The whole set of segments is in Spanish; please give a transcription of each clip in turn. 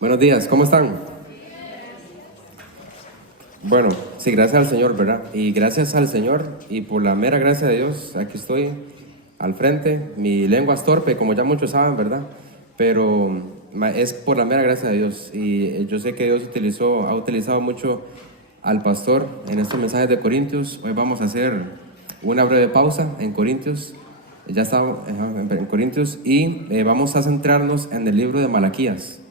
Buenos días, ¿cómo están? Bueno, sí, gracias al Señor, ¿verdad? Y gracias al Señor y por la mera gracia de Dios, aquí estoy al frente. Mi lengua es torpe, como ya muchos saben, ¿verdad? Pero es por la mera gracia de Dios. Y yo sé que Dios ha utilizado mucho al pastor en estos mensajes de Corintios. Hoy vamos a hacer una breve pausa en Corintios. Ya estamos en Corintios y vamos a centrarnos en el libro de Malaquías.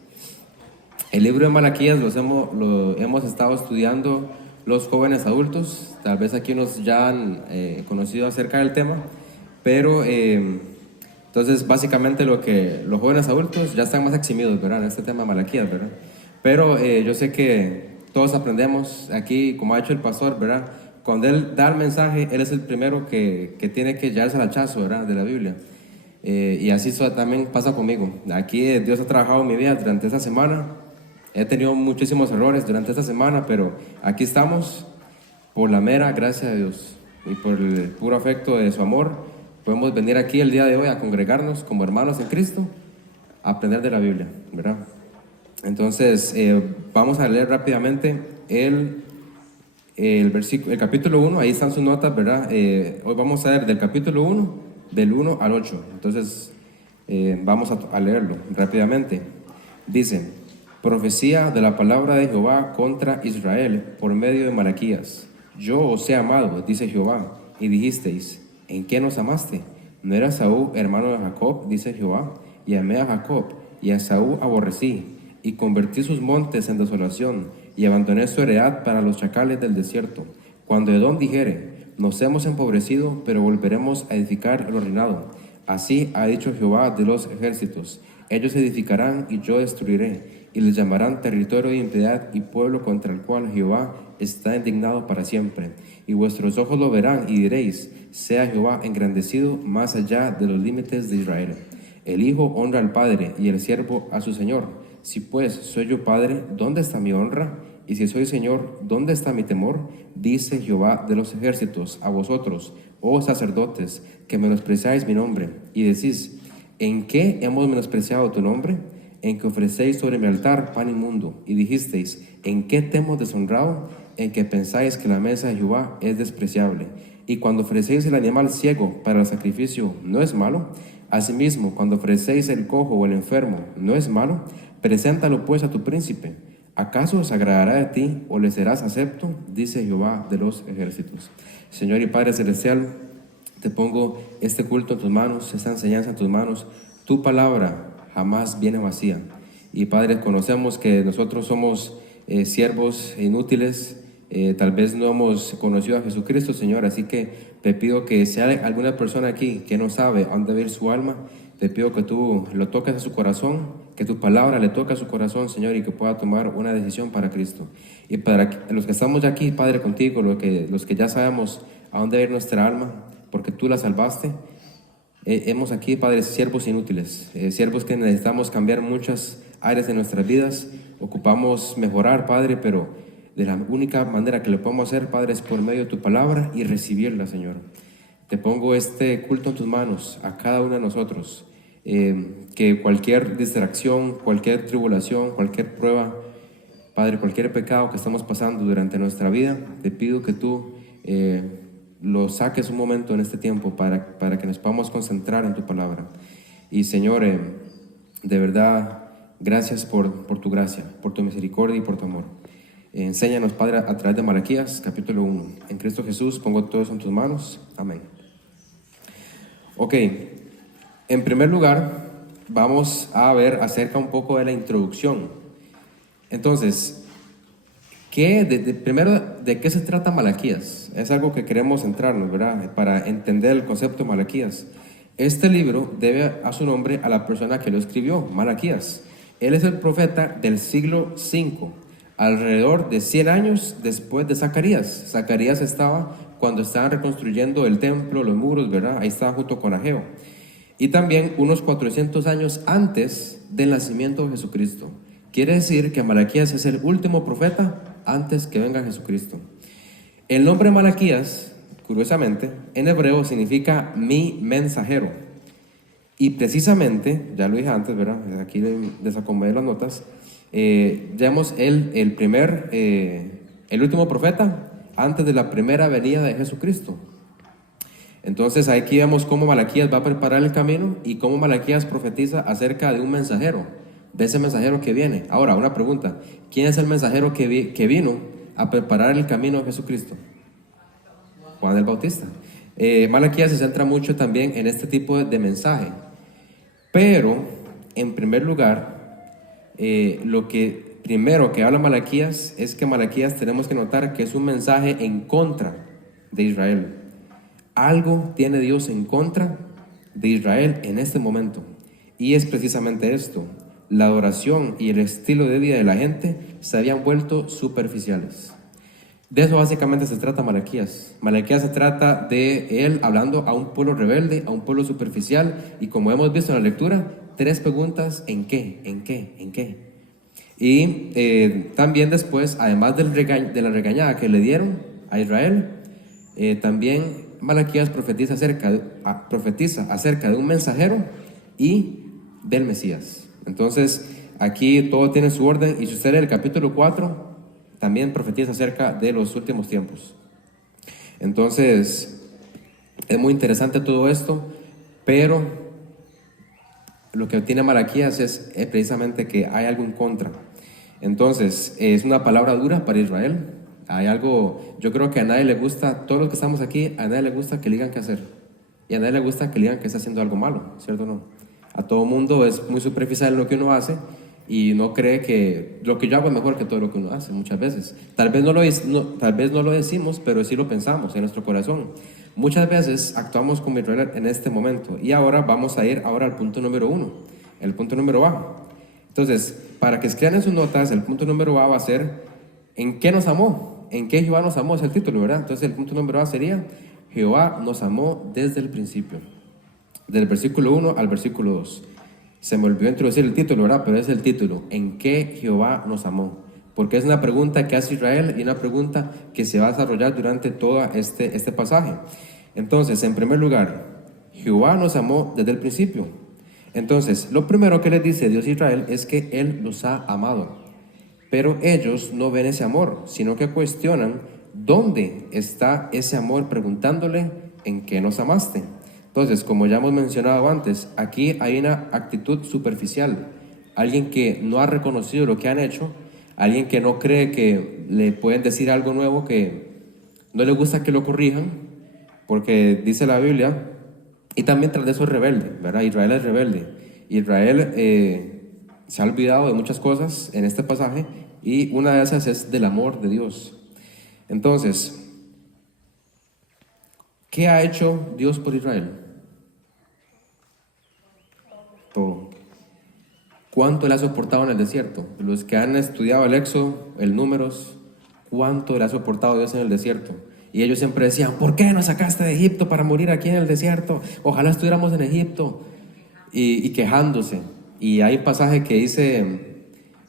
El libro de Malaquías lo hemos estado estudiando los jóvenes adultos. Tal vez aquí unos ya han conocido acerca del tema, pero entonces básicamente lo que los jóvenes adultos ya están más eximidos, ¿verdad? En este tema de Malaquías, ¿verdad? Pero yo sé que todos aprendemos aquí, como ha hecho el pastor, ¿verdad? Cuando él da el mensaje, él es el primero que tiene que llevarse el hachazo, ¿verdad? De la Biblia. Y así también pasa conmigo. Aquí Dios ha trabajado en mi vida durante esta semana. He tenido muchísimos errores durante esta semana, pero aquí estamos por la mera gracia de Dios y por el puro afecto de su amor. Podemos venir aquí el día de hoy a congregarnos como hermanos en Cristo, a aprender de la Biblia, ¿verdad? Entonces, vamos a leer rápidamente el capítulo 1, ahí están sus notas, ¿verdad? Hoy vamos a leer del capítulo 1, del 1 al 8. Entonces, vamos a leerlo rápidamente. Dice: profecía de la palabra de Jehová contra Israel por medio de Malaquías. Yo os he amado, dice Jehová, y dijisteis: ¿en qué nos amaste? ¿No era Saúl hermano de Jacob? Dice Jehová, y amé a Jacob, y a Saúl aborrecí, y convertí sus montes en desolación, y abandoné su heredad para los chacales del desierto. Cuando Edom dijere: nos hemos empobrecido, pero volveremos a edificar lo reinado. Así ha dicho Jehová de los ejércitos: ellos edificarán y yo destruiré, y les llamarán territorio de impiedad y pueblo contra el cual Jehová está indignado para siempre. Y vuestros ojos lo verán y diréis: sea Jehová engrandecido más allá de los límites de Israel. El hijo honra al padre y el siervo a su señor. Si pues soy yo padre, ¿dónde está mi honra? Y si soy señor, ¿dónde está mi temor? Dice Jehová de los ejércitos a vosotros, oh sacerdotes, que menospreciáis mi nombre, y decís: ¿en qué hemos menospreciado tu nombre? En que ofrecéis sobre mi altar pan inmundo, y dijisteis: ¿en qué te hemos deshonrado? En que pensáis que la mesa de Jehová es despreciable. Y cuando ofrecéis el animal ciego para el sacrificio, ¿no es malo? Asimismo, cuando ofrecéis el cojo o el enfermo, ¿no es malo? Preséntalo pues a tu príncipe. ¿Acaso os agradará de ti o le serás acepto? Dice Jehová de los ejércitos. Señor y Padre celestial, te pongo este culto en tus manos, esta enseñanza en tus manos. Tu palabra jamás viene vacía. Y Padre, conocemos que nosotros somos siervos inútiles, tal vez no hemos conocido a Jesucristo, Señor, así que te pido que si hay alguna persona aquí que no sabe a dónde va a ir su alma, te pido que tú lo toques a su corazón, que tu palabra le toque a su corazón, Señor, y que pueda tomar una decisión para Cristo. Y para los que estamos ya aquí, Padre, contigo, los que ya sabemos a dónde va a ir nuestra alma, porque tú la salvaste, hemos aquí, Padre, siervos inútiles, siervos que necesitamos cambiar muchas áreas de nuestras vidas, ocupamos mejorar, Padre, pero de la única manera que lo podemos hacer, Padre, es por medio de tu palabra y recibirla, Señor. Te pongo este culto en tus manos, a cada uno de nosotros, que cualquier distracción, cualquier tribulación, cualquier prueba, Padre, cualquier pecado que estamos pasando durante nuestra vida, te pido que tú lo saques un momento en este tiempo para que nos podamos concentrar en tu palabra. Y Señor, de verdad, gracias por tu gracia, por tu misericordia y por tu amor. Enséñanos, Padre, a través de Malaquías, capítulo 1. En Cristo Jesús pongo todo eso en tus manos. Amén. Ok, en primer lugar, vamos a ver acerca un poco de la introducción. Entonces, primero, ¿de qué se trata Malaquías? Es algo que queremos centrarnos, ¿verdad? Para entender el concepto de Malaquías. Este libro debe a su nombre a la persona que lo escribió, Malaquías. Él es el profeta del siglo V, alrededor de 100 años después de Zacarías. Zacarías estaba cuando estaban reconstruyendo el templo, los muros, ¿verdad? Ahí estaba junto con Ageo. Y también unos 400 años antes del nacimiento de Jesucristo. Quiere decir que Malaquías es el último profeta antes que venga Jesucristo. El nombre Malaquías, curiosamente, en hebreo significa mi mensajero. Y precisamente, ya lo dije antes, ¿verdad? Aquí desacomodé las notas. Ya vemos el último profeta antes de la primera venida de Jesucristo. Entonces aquí vemos cómo Malaquías va a preparar el camino y cómo Malaquías profetiza acerca de un mensajero, de ese mensajero que viene. Ahora, una pregunta: ¿quién es el mensajero que vino a preparar el camino de Jesucristo? Juan el Bautista. Malaquías se centra mucho también en este tipo de mensaje. Pero, en primer lugar, lo que primero que habla Malaquías es que Malaquías tenemos que notar que es un mensaje en contra de Israel. Algo tiene Dios en contra de Israel en este momento. Y es precisamente esto: la adoración y el estilo de vida de la gente se habían vuelto superficiales. De eso básicamente se trata Malaquías. Malaquías se trata de él hablando a un pueblo rebelde, a un pueblo superficial, y como hemos visto en la lectura, 3 preguntas: ¿en qué? ¿En qué? ¿En qué? Y también después, además de la regañada que le dieron a Israel, también Malaquías profetiza acerca de un mensajero y del Mesías. Entonces, aquí todo tiene su orden, y si usted lee el capítulo 4, también profetiza acerca de los últimos tiempos. Entonces, es muy interesante todo esto, pero lo que tiene Malaquías es precisamente que hay algo en contra. Entonces, es una palabra dura para Israel. Hay algo, yo creo que a nadie le gusta, todos los que estamos aquí, a nadie le gusta que le digan qué hacer. Y a nadie le gusta que le digan que está haciendo algo malo, ¿cierto o no? A todo mundo es muy superficial lo que uno hace, y no cree que lo que yo hago es mejor que todo lo que uno hace muchas veces. Tal vez no lo decimos, pero sí lo pensamos en nuestro corazón. Muchas veces actuamos como Israel en este momento. Y ahora vamos a ir al punto número 1, el punto número A. Entonces, para que escriban en sus notas, el punto número A va a ser: ¿en qué nos amó? ¿En qué Jehová nos amó? Es el título, ¿verdad? Entonces el punto número A sería: Jehová nos amó desde el principio. Del versículo 1 al versículo 2. Se me olvidó introducir el título, ¿verdad? Pero es el título: ¿en qué Jehová nos amó? Porque es una pregunta que hace Israel y una pregunta que se va a desarrollar durante todo este pasaje. Entonces, en primer lugar, Jehová nos amó desde el principio. Entonces, lo primero que les dice Dios a Israel es que Él los ha amado. Pero ellos no ven ese amor, sino que cuestionan dónde está ese amor, preguntándole: ¿en qué nos amaste? Entonces, como ya hemos mencionado antes, aquí hay una actitud superficial. Alguien que no ha reconocido lo que han hecho, alguien que no cree que le pueden decir algo nuevo, que no le gusta que lo corrijan, porque dice la Biblia, y también tras de eso es rebelde, ¿verdad? Israel es rebelde. Israel se ha olvidado de muchas cosas en este pasaje, y una de esas es del amor de Dios. Entonces, ¿qué ha hecho Dios por Israel? Todo. ¿Cuánto le ha soportado en el desierto? Los que han estudiado el Éxodo, el Números, ¿cuánto le ha soportado Dios en el desierto? Y ellos siempre decían: ¿por qué nos sacaste de Egipto para morir aquí en el desierto? Ojalá estuviéramos en Egipto. Y quejándose. Y hay un pasaje que dice,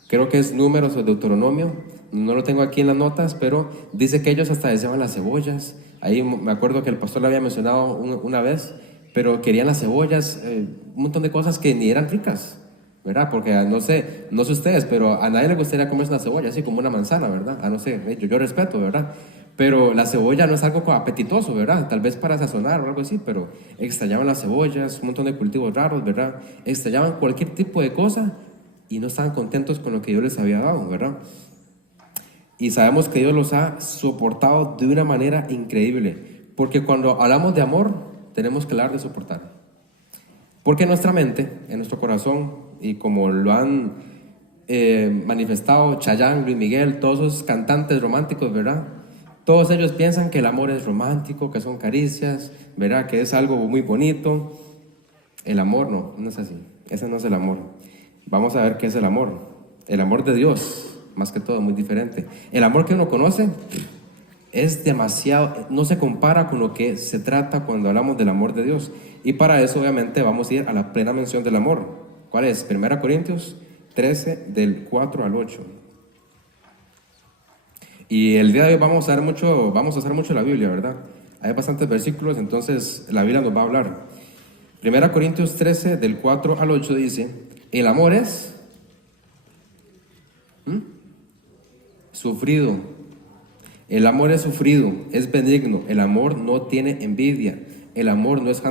creo que es Números o Deuteronomio, no lo tengo aquí en las notas, pero dice que ellos hasta deseaban las cebollas. Ahí me acuerdo que el pastor lo había mencionado una vez, pero querían las cebollas, un montón de cosas que ni eran ricas, ¿verdad? Porque no sé ustedes, pero a nadie le gustaría comerse una cebolla así como una manzana, ¿verdad? No sé, yo respeto, ¿verdad? Pero la cebolla no es algo apetitoso, ¿verdad? Tal vez para sazonar o algo así, pero extrañaban las cebollas, un montón de cultivos raros, ¿verdad? Extrañaban cualquier tipo de cosa y no estaban contentos con lo que Dios les había dado, ¿verdad? Y sabemos que Dios los ha soportado de una manera increíble, porque cuando hablamos de amor, tenemos que hablar de soportar. Porque en nuestra mente, en nuestro corazón, y como lo han manifestado Chayanne, Luis Miguel, todos esos cantantes románticos, ¿verdad? Todos ellos piensan que el amor es romántico, que son caricias, ¿verdad? Que es algo muy bonito. El amor no es así. Ese no es el amor. Vamos a ver qué es el amor. El amor de Dios, más que todo, muy diferente. El amor que uno conoce es demasiado, no se compara con lo que se trata cuando hablamos del amor de Dios. Y para eso, obviamente, vamos a ir a la plena mención del amor. ¿Cuál es? 1 Corintios 13, del 4 al 8. Y el día de hoy vamos a usar mucho la Biblia, ¿verdad? Hay bastantes versículos, entonces la Biblia nos va a hablar. Primera Corintios 13, del 4 al 8 dice, el amor es sufrido. El amor es sufrido, es benigno. El amor no tiene envidia. El amor no es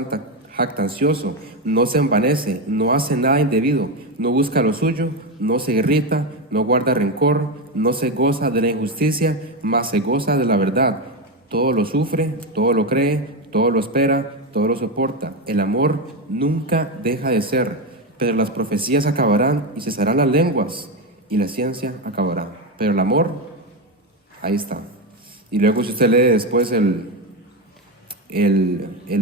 jactancioso, no se envanece, no hace nada indebido, no busca lo suyo, no se irrita, no guarda rencor, no se goza de la injusticia, mas se goza de la verdad. Todo lo sufre, todo lo cree, todo lo espera, todo lo soporta. El amor nunca deja de ser, pero las profecías acabarán y cesarán las lenguas y la ciencia acabará. Pero el amor, ahí está. Y luego si usted lee después el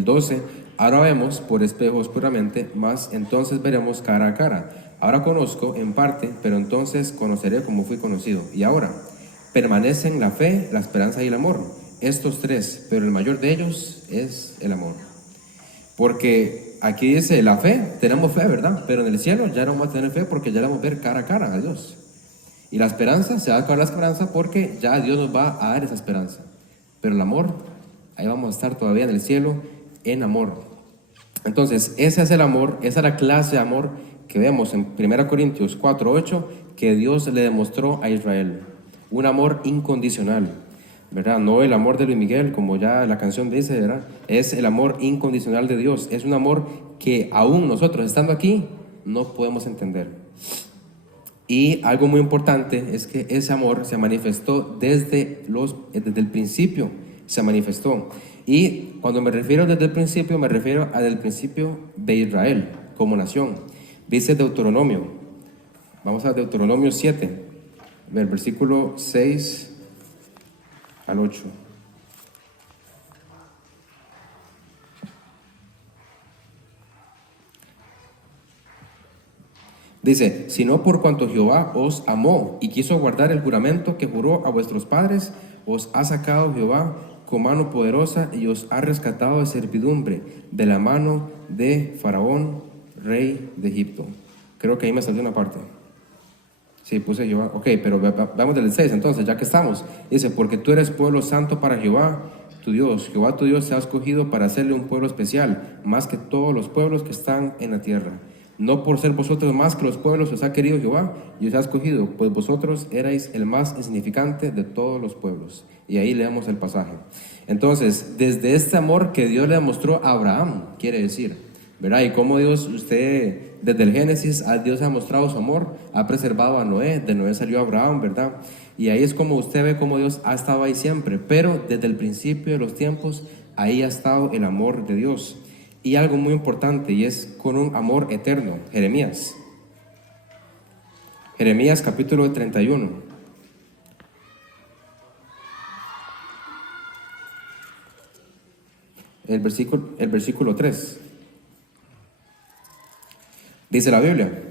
12, ahora vemos por espejo oscuramente, mas entonces veremos cara a cara. Ahora conozco en parte, pero entonces conoceré como fui conocido. Y ahora permanecen la fe, la esperanza y el amor. Estos tres, pero el mayor de ellos es el amor. Porque aquí dice la fe, tenemos fe, ¿verdad? Pero en el cielo ya no vamos a tener fe porque ya la vamos a ver cara a cara a Dios. Y la esperanza, se va a acabar la esperanza porque ya Dios nos va a dar esa esperanza. Pero el amor, ahí vamos a estar todavía en el cielo en amor. Entonces, ese es el amor, esa es la clase de amor que vemos en 1 Corintios 4:8 que Dios le demostró a Israel. Un amor incondicional, ¿verdad? No el amor de Luis Miguel, como ya la canción dice, ¿verdad? Es el amor incondicional de Dios. Es un amor que aún nosotros estando aquí no podemos entender. Y algo muy importante es que ese amor se manifestó desde el principio, se manifestó. Y cuando me refiero desde el principio, me refiero al principio de Israel como nación. Dice Deuteronomio, vamos a Deuteronomio 7, del versículo 6 al 8. Dice, sino por cuanto Jehová os amó y quiso guardar el juramento que juró a vuestros padres, os ha sacado Jehová con mano poderosa y os ha rescatado de servidumbre de la mano de Faraón, rey de Egipto. Creo que ahí me salió una parte. Sí, puse Jehová. Ok, pero vamos del 6 entonces, ya que estamos. Dice, porque tú eres pueblo santo para Jehová, tu Dios. Jehová tu Dios se ha escogido para hacerle un pueblo especial, más que todos los pueblos que están en la tierra. No por ser vosotros más que los pueblos os ha querido Jehová y os ha escogido, pues vosotros erais el más insignificante de todos los pueblos. Y ahí leemos el pasaje. Entonces, desde este amor que Dios le demostró a Abraham, quiere decir, ¿verdad? Y cómo Dios, usted, desde el Génesis, a Dios ha mostrado su amor, ha preservado a Noé, de Noé salió Abraham, ¿verdad? Y ahí es como usted ve cómo Dios ha estado ahí siempre, pero desde el principio de los tiempos, ahí ha estado el amor de Dios. Y algo muy importante, y es con un amor eterno. Jeremías capítulo 31. El versículo 3. Dice la Biblia: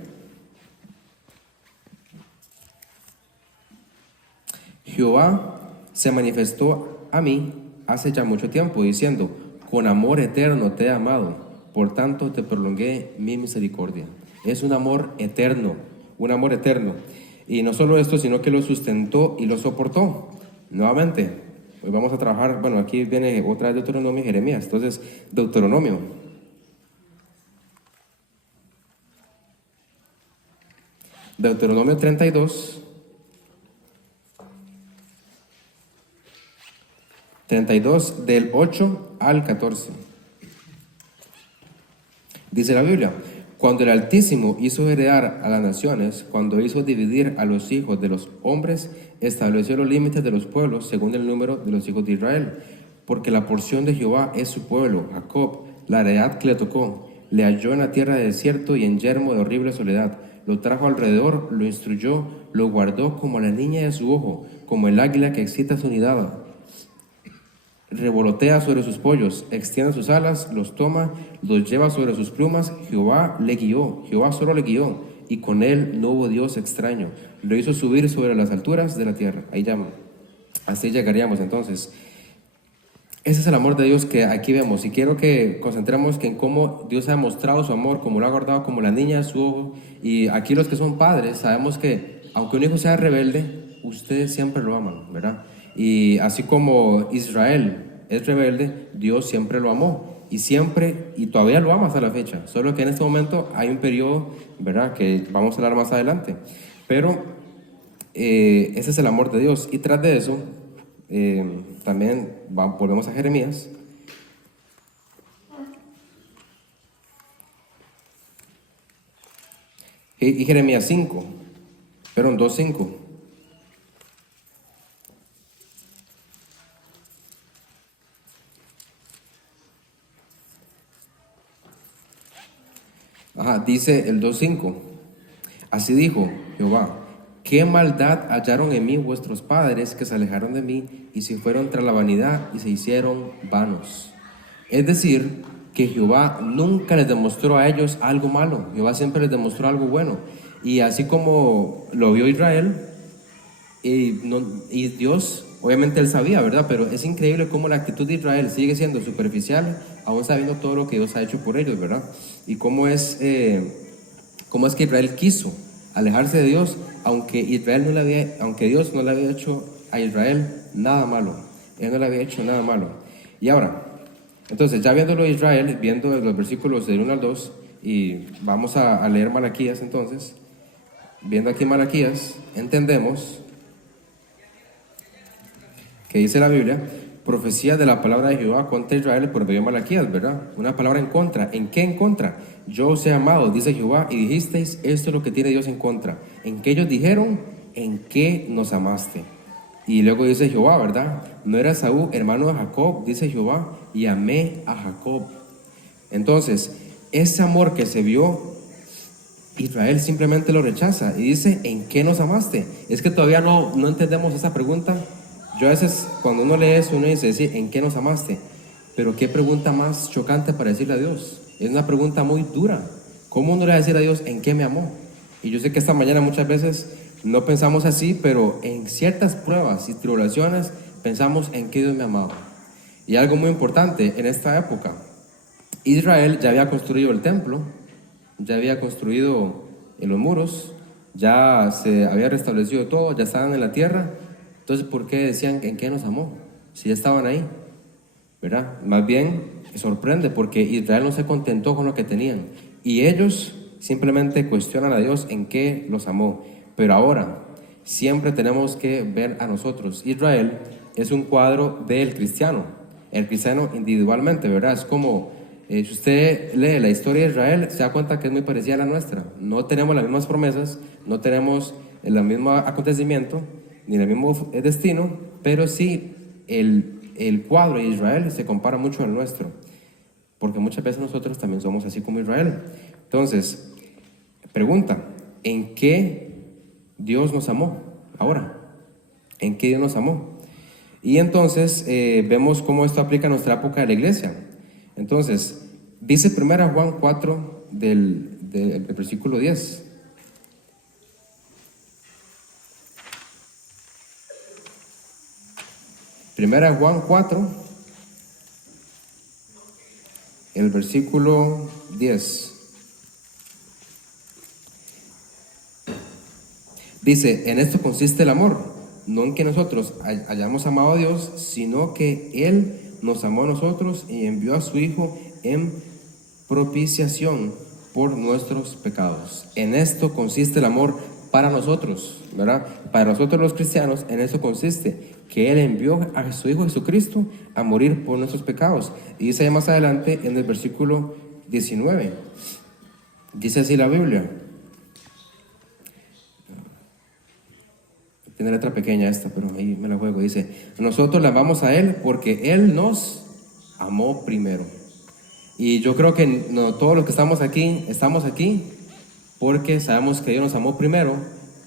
Jehová se manifestó a mí hace ya mucho tiempo, diciendo, con amor eterno te he amado, por tanto te prolongué mi misericordia. Es un amor eterno, un amor eterno. Y no solo esto, sino que lo sustentó y lo soportó. Nuevamente, hoy vamos a trabajar, bueno, aquí viene otra vez Deuteronomio y Jeremías. Entonces, Deuteronomio 32, 32 del 8 al 14. Dice la Biblia: cuando el Altísimo hizo heredar a las naciones, cuando hizo dividir a los hijos de los hombres, estableció los límites de los pueblos según el número de los hijos de Israel. Porque la porción de Jehová es su pueblo, Jacob, la heredad que le tocó. Le halló en la tierra de desierto y en yermo de horrible soledad. Lo trajo alrededor, lo instruyó, lo guardó como la niña de su ojo, como el águila que excita su nidada. Revolotea sobre sus pollos, extiende sus alas, los toma, los lleva sobre sus plumas. Jehová le guió, Jehová solo le guió, y con él no hubo Dios extraño. Lo hizo subir sobre las alturas de la tierra. Ahí llama. Así llegaríamos entonces. Ese es el amor de Dios que aquí vemos, y quiero que concentremos en cómo Dios ha mostrado su amor, como lo ha guardado como la niña de su ojo. Y aquí los que son padres sabemos que aunque un hijo sea rebelde, ustedes siempre lo aman, ¿verdad? Y así como Israel es rebelde, Dios siempre lo amó. y siempre, y todavía lo ama hasta la fecha, solo que en este momento hay un periodo, ¿verdad?, que vamos a hablar más adelante, pero ese es el amor de Dios. Y tras de eso, también volvemos a Jeremías. Y Jeremías 5, perdón, 2:5. Dice el 2:5. Así dijo Jehová: qué maldad hallaron en mí vuestros padres, que se alejaron de mí y se fueron tras la vanidad y se hicieron vanos. Es decir, que Jehová nunca les demostró a ellos algo malo. Jehová siempre les demostró algo bueno. Y así como lo vio Israel, y Dios, obviamente él sabía, ¿verdad? Pero es increíble cómo la actitud de Israel sigue siendo superficial, aún sabiendo todo lo que Dios ha hecho por ellos, ¿verdad? Y cómo es que Israel quiso alejarse de Dios, aunque Dios no le había hecho a Israel nada malo. Él no le había hecho nada malo. Y ahora, entonces, ya viéndolo de Israel, viendo los versículos del 1 al 2, y vamos a leer Malaquías entonces. Viendo aquí Malaquías, entendemos que dice la Biblia: profecía de la palabra de Jehová contra Israel por medio de Malaquías, ¿verdad? Una palabra en contra. ¿En qué en contra? Yo os he amado, dice Jehová, y dijisteis: esto es lo que tiene Dios en contra. ¿En qué ellos dijeron? ¿En qué nos amaste? Y luego dice Jehová, ¿verdad? No era Saúl hermano de Jacob, dice Jehová, y amé a Jacob. Entonces, ese amor que se vio, Israel simplemente lo rechaza y dice: ¿en qué nos amaste? Es que todavía no entendemos esa pregunta. Yo a veces, cuando uno lee eso, uno dice: sí, ¿en qué nos amaste? Pero qué pregunta más chocante para decirle a Dios. Es una pregunta muy dura. ¿Cómo uno le va a decir a Dios: ¿en qué me amó? Y yo sé que esta mañana muchas veces no pensamos así, pero en ciertas pruebas y tribulaciones pensamos: ¿en qué Dios me amaba? Y algo muy importante en esta época: Israel ya había construido el templo, ya había construido en los muros, ya se había restablecido todo, ya estaban en la tierra. Entonces, ¿por qué decían en qué nos amó? Si ya estaban ahí, ¿verdad? Más bien, sorprende porque Israel no se contentó con lo que tenían. Y ellos simplemente cuestionan a Dios en qué los amó. Pero ahora, siempre tenemos que ver a nosotros. Israel es un cuadro del cristiano, el cristiano individualmente, ¿verdad? Es como, si usted lee la historia de Israel, se da cuenta que es muy parecida a la nuestra. No tenemos las mismas promesas, no tenemos el mismo acontecimiento, ni el mismo destino, pero sí el cuadro de Israel se compara mucho al nuestro, porque muchas veces nosotros también somos así como Israel. Entonces, pregunta: ¿en qué Dios nos amó? Ahora, ¿en qué Dios nos amó? Y entonces vemos cómo esto aplica a nuestra época de la iglesia. Entonces, dice 1 Juan 4 del versículo 10. Primera Juan 4, el versículo 10. Dice: en esto consiste el amor, no en que nosotros hayamos amado a Dios, sino que Él nos amó a nosotros y envió a su Hijo en propiciación por nuestros pecados. En esto consiste el amor para nosotros, ¿verdad? Para nosotros los cristianos, en eso consiste, que Él envió a su Hijo Jesucristo a morir por nuestros pecados. Y dice más adelante en el versículo 19, dice así la Biblia. Tiene letra pequeña esta, pero ahí me la juego. Dice: nosotros le amamos a Él porque Él nos amó primero. Y yo creo que todos los que estamos aquí porque sabemos que Dios nos amó primero,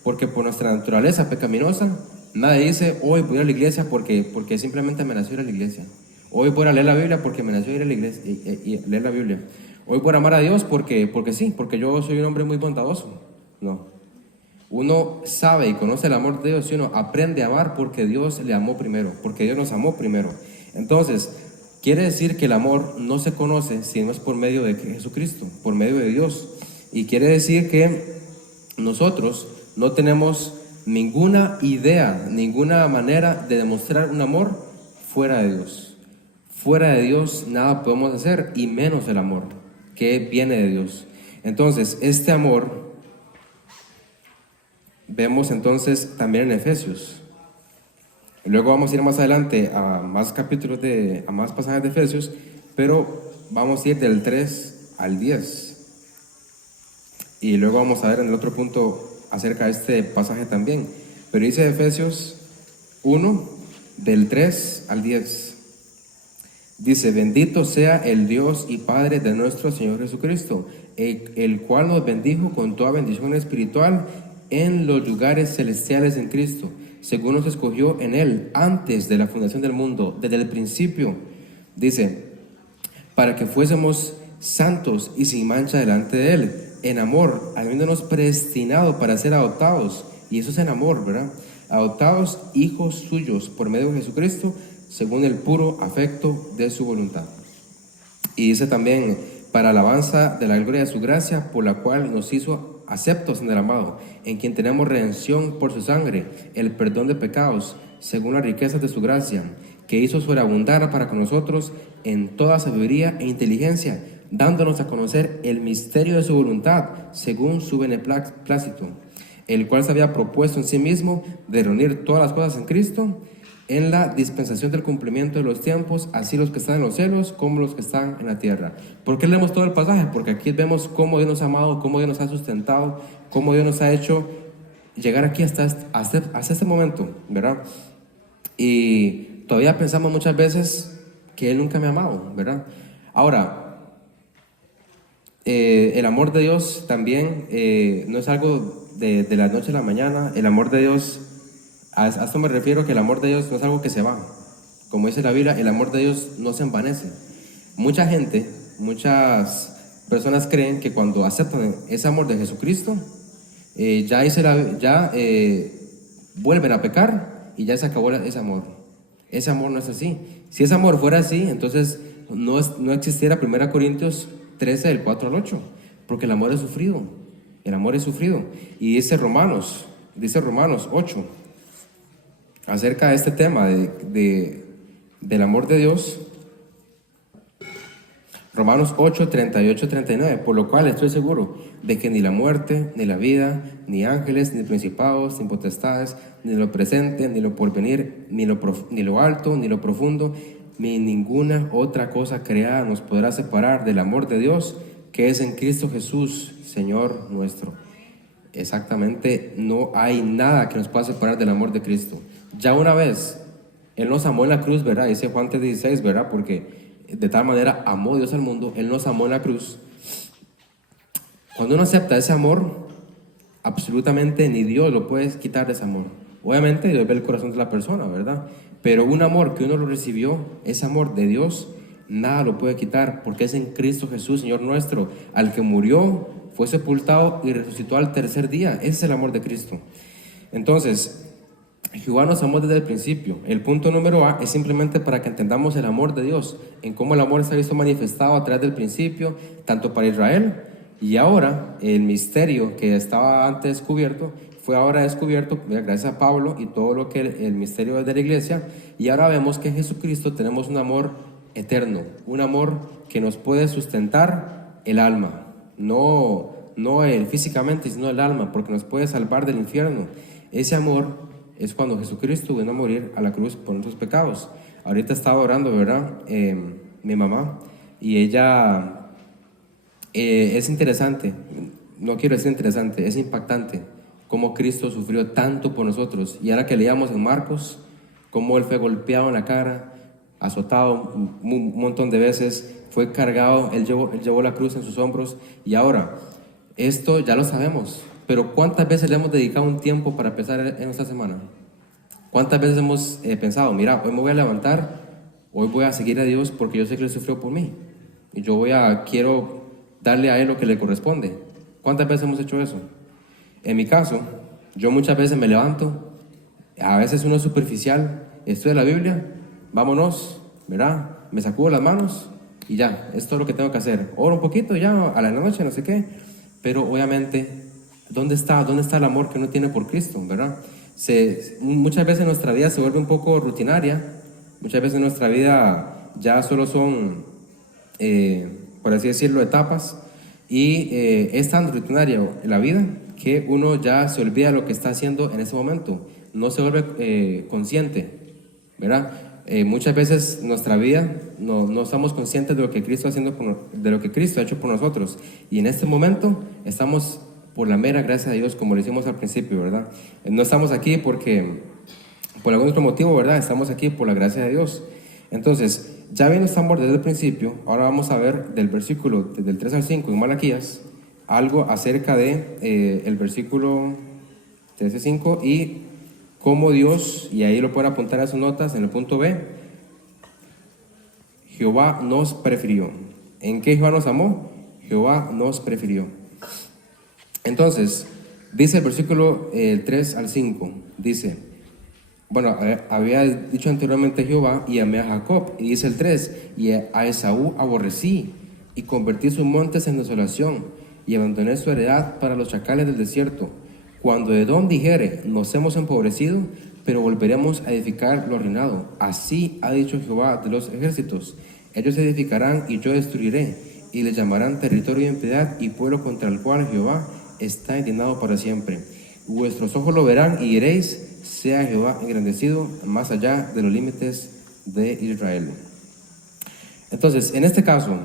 porque por nuestra naturaleza pecaminosa, nadie dice: hoy voy a la iglesia porque simplemente me nació ir a la iglesia. Hoy voy a leer la Biblia porque me nació ir a la iglesia y leer la Biblia. Hoy voy a amar a Dios porque sí, porque yo soy un hombre muy bondadoso. No. Uno sabe y conoce el amor de Dios y uno aprende a amar porque Dios le amó primero, porque Dios nos amó primero. Entonces, quiere decir que el amor no se conoce si no es por medio de Jesucristo, por medio de Dios. Y quiere decir que nosotros no tenemos ninguna idea, ninguna manera de demostrar un amor fuera de Dios, Fuera de Dios nada podemos hacer, y menos el amor que viene de Dios. Entonces, este amor vemos entonces también en Efesios. Luego vamos a ir más adelante a más capítulos a más pasajes de Efesios, pero vamos a ir del 3 al 10. Y luego vamos a ver en el otro punto acerca de este pasaje también. Pero dice Efesios 1, del 3 al 10. Dice: bendito sea el Dios y Padre de nuestro Señor Jesucristo, el cual nos bendijo con toda bendición espiritual en los lugares celestiales en Cristo, según nos escogió en Él antes de la fundación del mundo, desde el principio. Dice: para que fuésemos santos y sin mancha delante de Él, en amor, habiéndonos predestinado para ser adoptados. Y eso es en amor, ¿verdad? Adoptados hijos suyos por medio de Jesucristo, según el puro afecto de su voluntad. Y dice también: para alabanza de la gloria de su gracia, por la cual nos hizo aceptos en el amado, en quien tenemos redención por su sangre, el perdón de pecados, según las riquezas de su gracia, que hizo sobreabundar para con nosotros en toda sabiduría e inteligencia, dándonos a conocer el misterio de su voluntad, según su beneplácito, el cual se había propuesto en sí mismo de reunir todas las cosas en Cristo, en la dispensación del cumplimiento de los tiempos, así los que están en los cielos como los que están en la tierra. ¿Por qué leemos todo el pasaje? Porque aquí vemos cómo Dios nos ha amado, cómo Dios nos ha sustentado, cómo Dios nos ha hecho llegar aquí hasta este momento, ¿verdad? Y todavía pensamos muchas veces que Él nunca me ha amado, ¿verdad? Ahora, el amor de Dios también no es algo de la noche a la mañana. El amor de Dios, a esto me refiero, que el amor de Dios no es algo que se va. Como dice la Biblia, el amor de Dios no se envanece. Mucha gente, muchas personas creen que cuando aceptan ese amor de Jesucristo, vuelven a pecar y ya se acabó ese amor. Ese amor no es así. Si ese amor fuera así, entonces no existiera 1 Corintios 13, del 4 al 8, porque el amor es sufrido. El amor es sufrido. Y dice Romanos 8, acerca de este tema del amor de Dios. Romanos 8, 38, 39, por lo cual estoy seguro de que ni la muerte, ni la vida, ni ángeles, ni principados, ni potestades, ni lo presente, ni lo porvenir, ni lo alto, ni lo profundo, ni ninguna otra cosa creada nos podrá separar del amor de Dios que es en Cristo Jesús, Señor nuestro. Exactamente, no hay nada que nos pueda separar del amor de Cristo. Ya una vez Él nos amó en la cruz, ¿verdad? Dice Juan 3:16, ¿verdad? Porque de tal manera amó Dios al mundo, Él nos amó en la cruz. Cuando uno acepta ese amor, absolutamente ni Dios lo puede quitar de ese amor. Obviamente Dios ve el corazón de la persona, ¿verdad? Pero un amor que uno lo recibió, ese amor de Dios, nada lo puede quitar, porque es en Cristo Jesús, Señor nuestro, al que murió, fue sepultado y resucitó al tercer día. Ese es el amor de Cristo. Entonces, Jehová nos amó desde el principio. El punto número A es simplemente para que entendamos el amor de Dios, en cómo el amor se ha visto manifestado a través del principio, tanto para Israel, y ahora el misterio que estaba antes cubierto, fue ahora descubierto gracias a Pablo y todo lo que el misterio es de la iglesia. Y ahora vemos que en Jesucristo tenemos un amor eterno, un amor que nos puede sustentar el alma, no físicamente, sino el alma, porque nos puede salvar del infierno. Ese amor es cuando Jesucristo vino a morir a la cruz por nuestros pecados. Ahorita estaba orando, ¿verdad? Mi mamá, y ella es interesante, no quiero decir interesante, es impactante cómo Cristo sufrió tanto por nosotros. Y ahora que leíamos en Marcos, cómo Él fue golpeado en la cara, azotado un montón de veces, fue cargado, él llevó la cruz en sus hombros. Y ahora, esto ya lo sabemos, pero ¿cuántas veces le hemos dedicado un tiempo para pensar en nuestra semana? ¿Cuántas veces hemos pensado, mira, hoy me voy a levantar, hoy voy a seguir a Dios porque yo sé que Él sufrió por mí y quiero darle a Él lo que le corresponde? ¿Cuántas veces hemos hecho eso? En mi caso, yo muchas veces me levanto, a veces uno es superficial, estudio la Biblia, vámonos, ¿verdad? Me sacudo las manos y ya, esto es lo que tengo que hacer. Oro un poquito ya a la noche, no sé qué, pero obviamente, ¿dónde está el amor que uno tiene por Cristo, verdad? Muchas veces nuestra vida se vuelve un poco rutinaria, muchas veces nuestra vida ya solo son, por así decirlo, etapas, y es tan rutinaria la vida que uno ya se olvida lo que está haciendo en ese momento, no se vuelve consciente, ¿verdad? Muchas veces nuestra vida no estamos conscientes de lo que Cristo de lo que Cristo ha hecho por nosotros, y en este momento estamos por la mera gracia de Dios, como lo hicimos al principio, ¿verdad? No estamos aquí por algún otro motivo, ¿verdad? Estamos aquí por la gracia de Dios. Entonces, ya viendo esta desde el principio, ahora vamos a ver del versículo del 3 al 5 en Malaquías algo acerca de el versículo 3 al 5 y cómo Dios, y ahí lo pueden apuntar a sus notas en el punto B, Jehová nos prefirió. ¿En qué Jehová nos amó? Jehová nos prefirió. Entonces, dice el versículo 3 al 5, dice, bueno, había dicho anteriormente Jehová y amé a Jacob, y dice el 3, y a Esaú aborrecí, y convertí sus montes en desolación, y abandoné su heredad para los chacales del desierto. Cuando Edom dijere, nos hemos empobrecido, pero volveremos a edificar lo reinado. Así ha dicho Jehová de los ejércitos, ellos edificarán y yo destruiré, y les llamarán territorio de impiedad y pueblo contra el cual Jehová está indignado para siempre. Vuestros ojos lo verán y diréis, sea Jehová engrandecido más allá de los límites de Israel. Entonces, en este caso,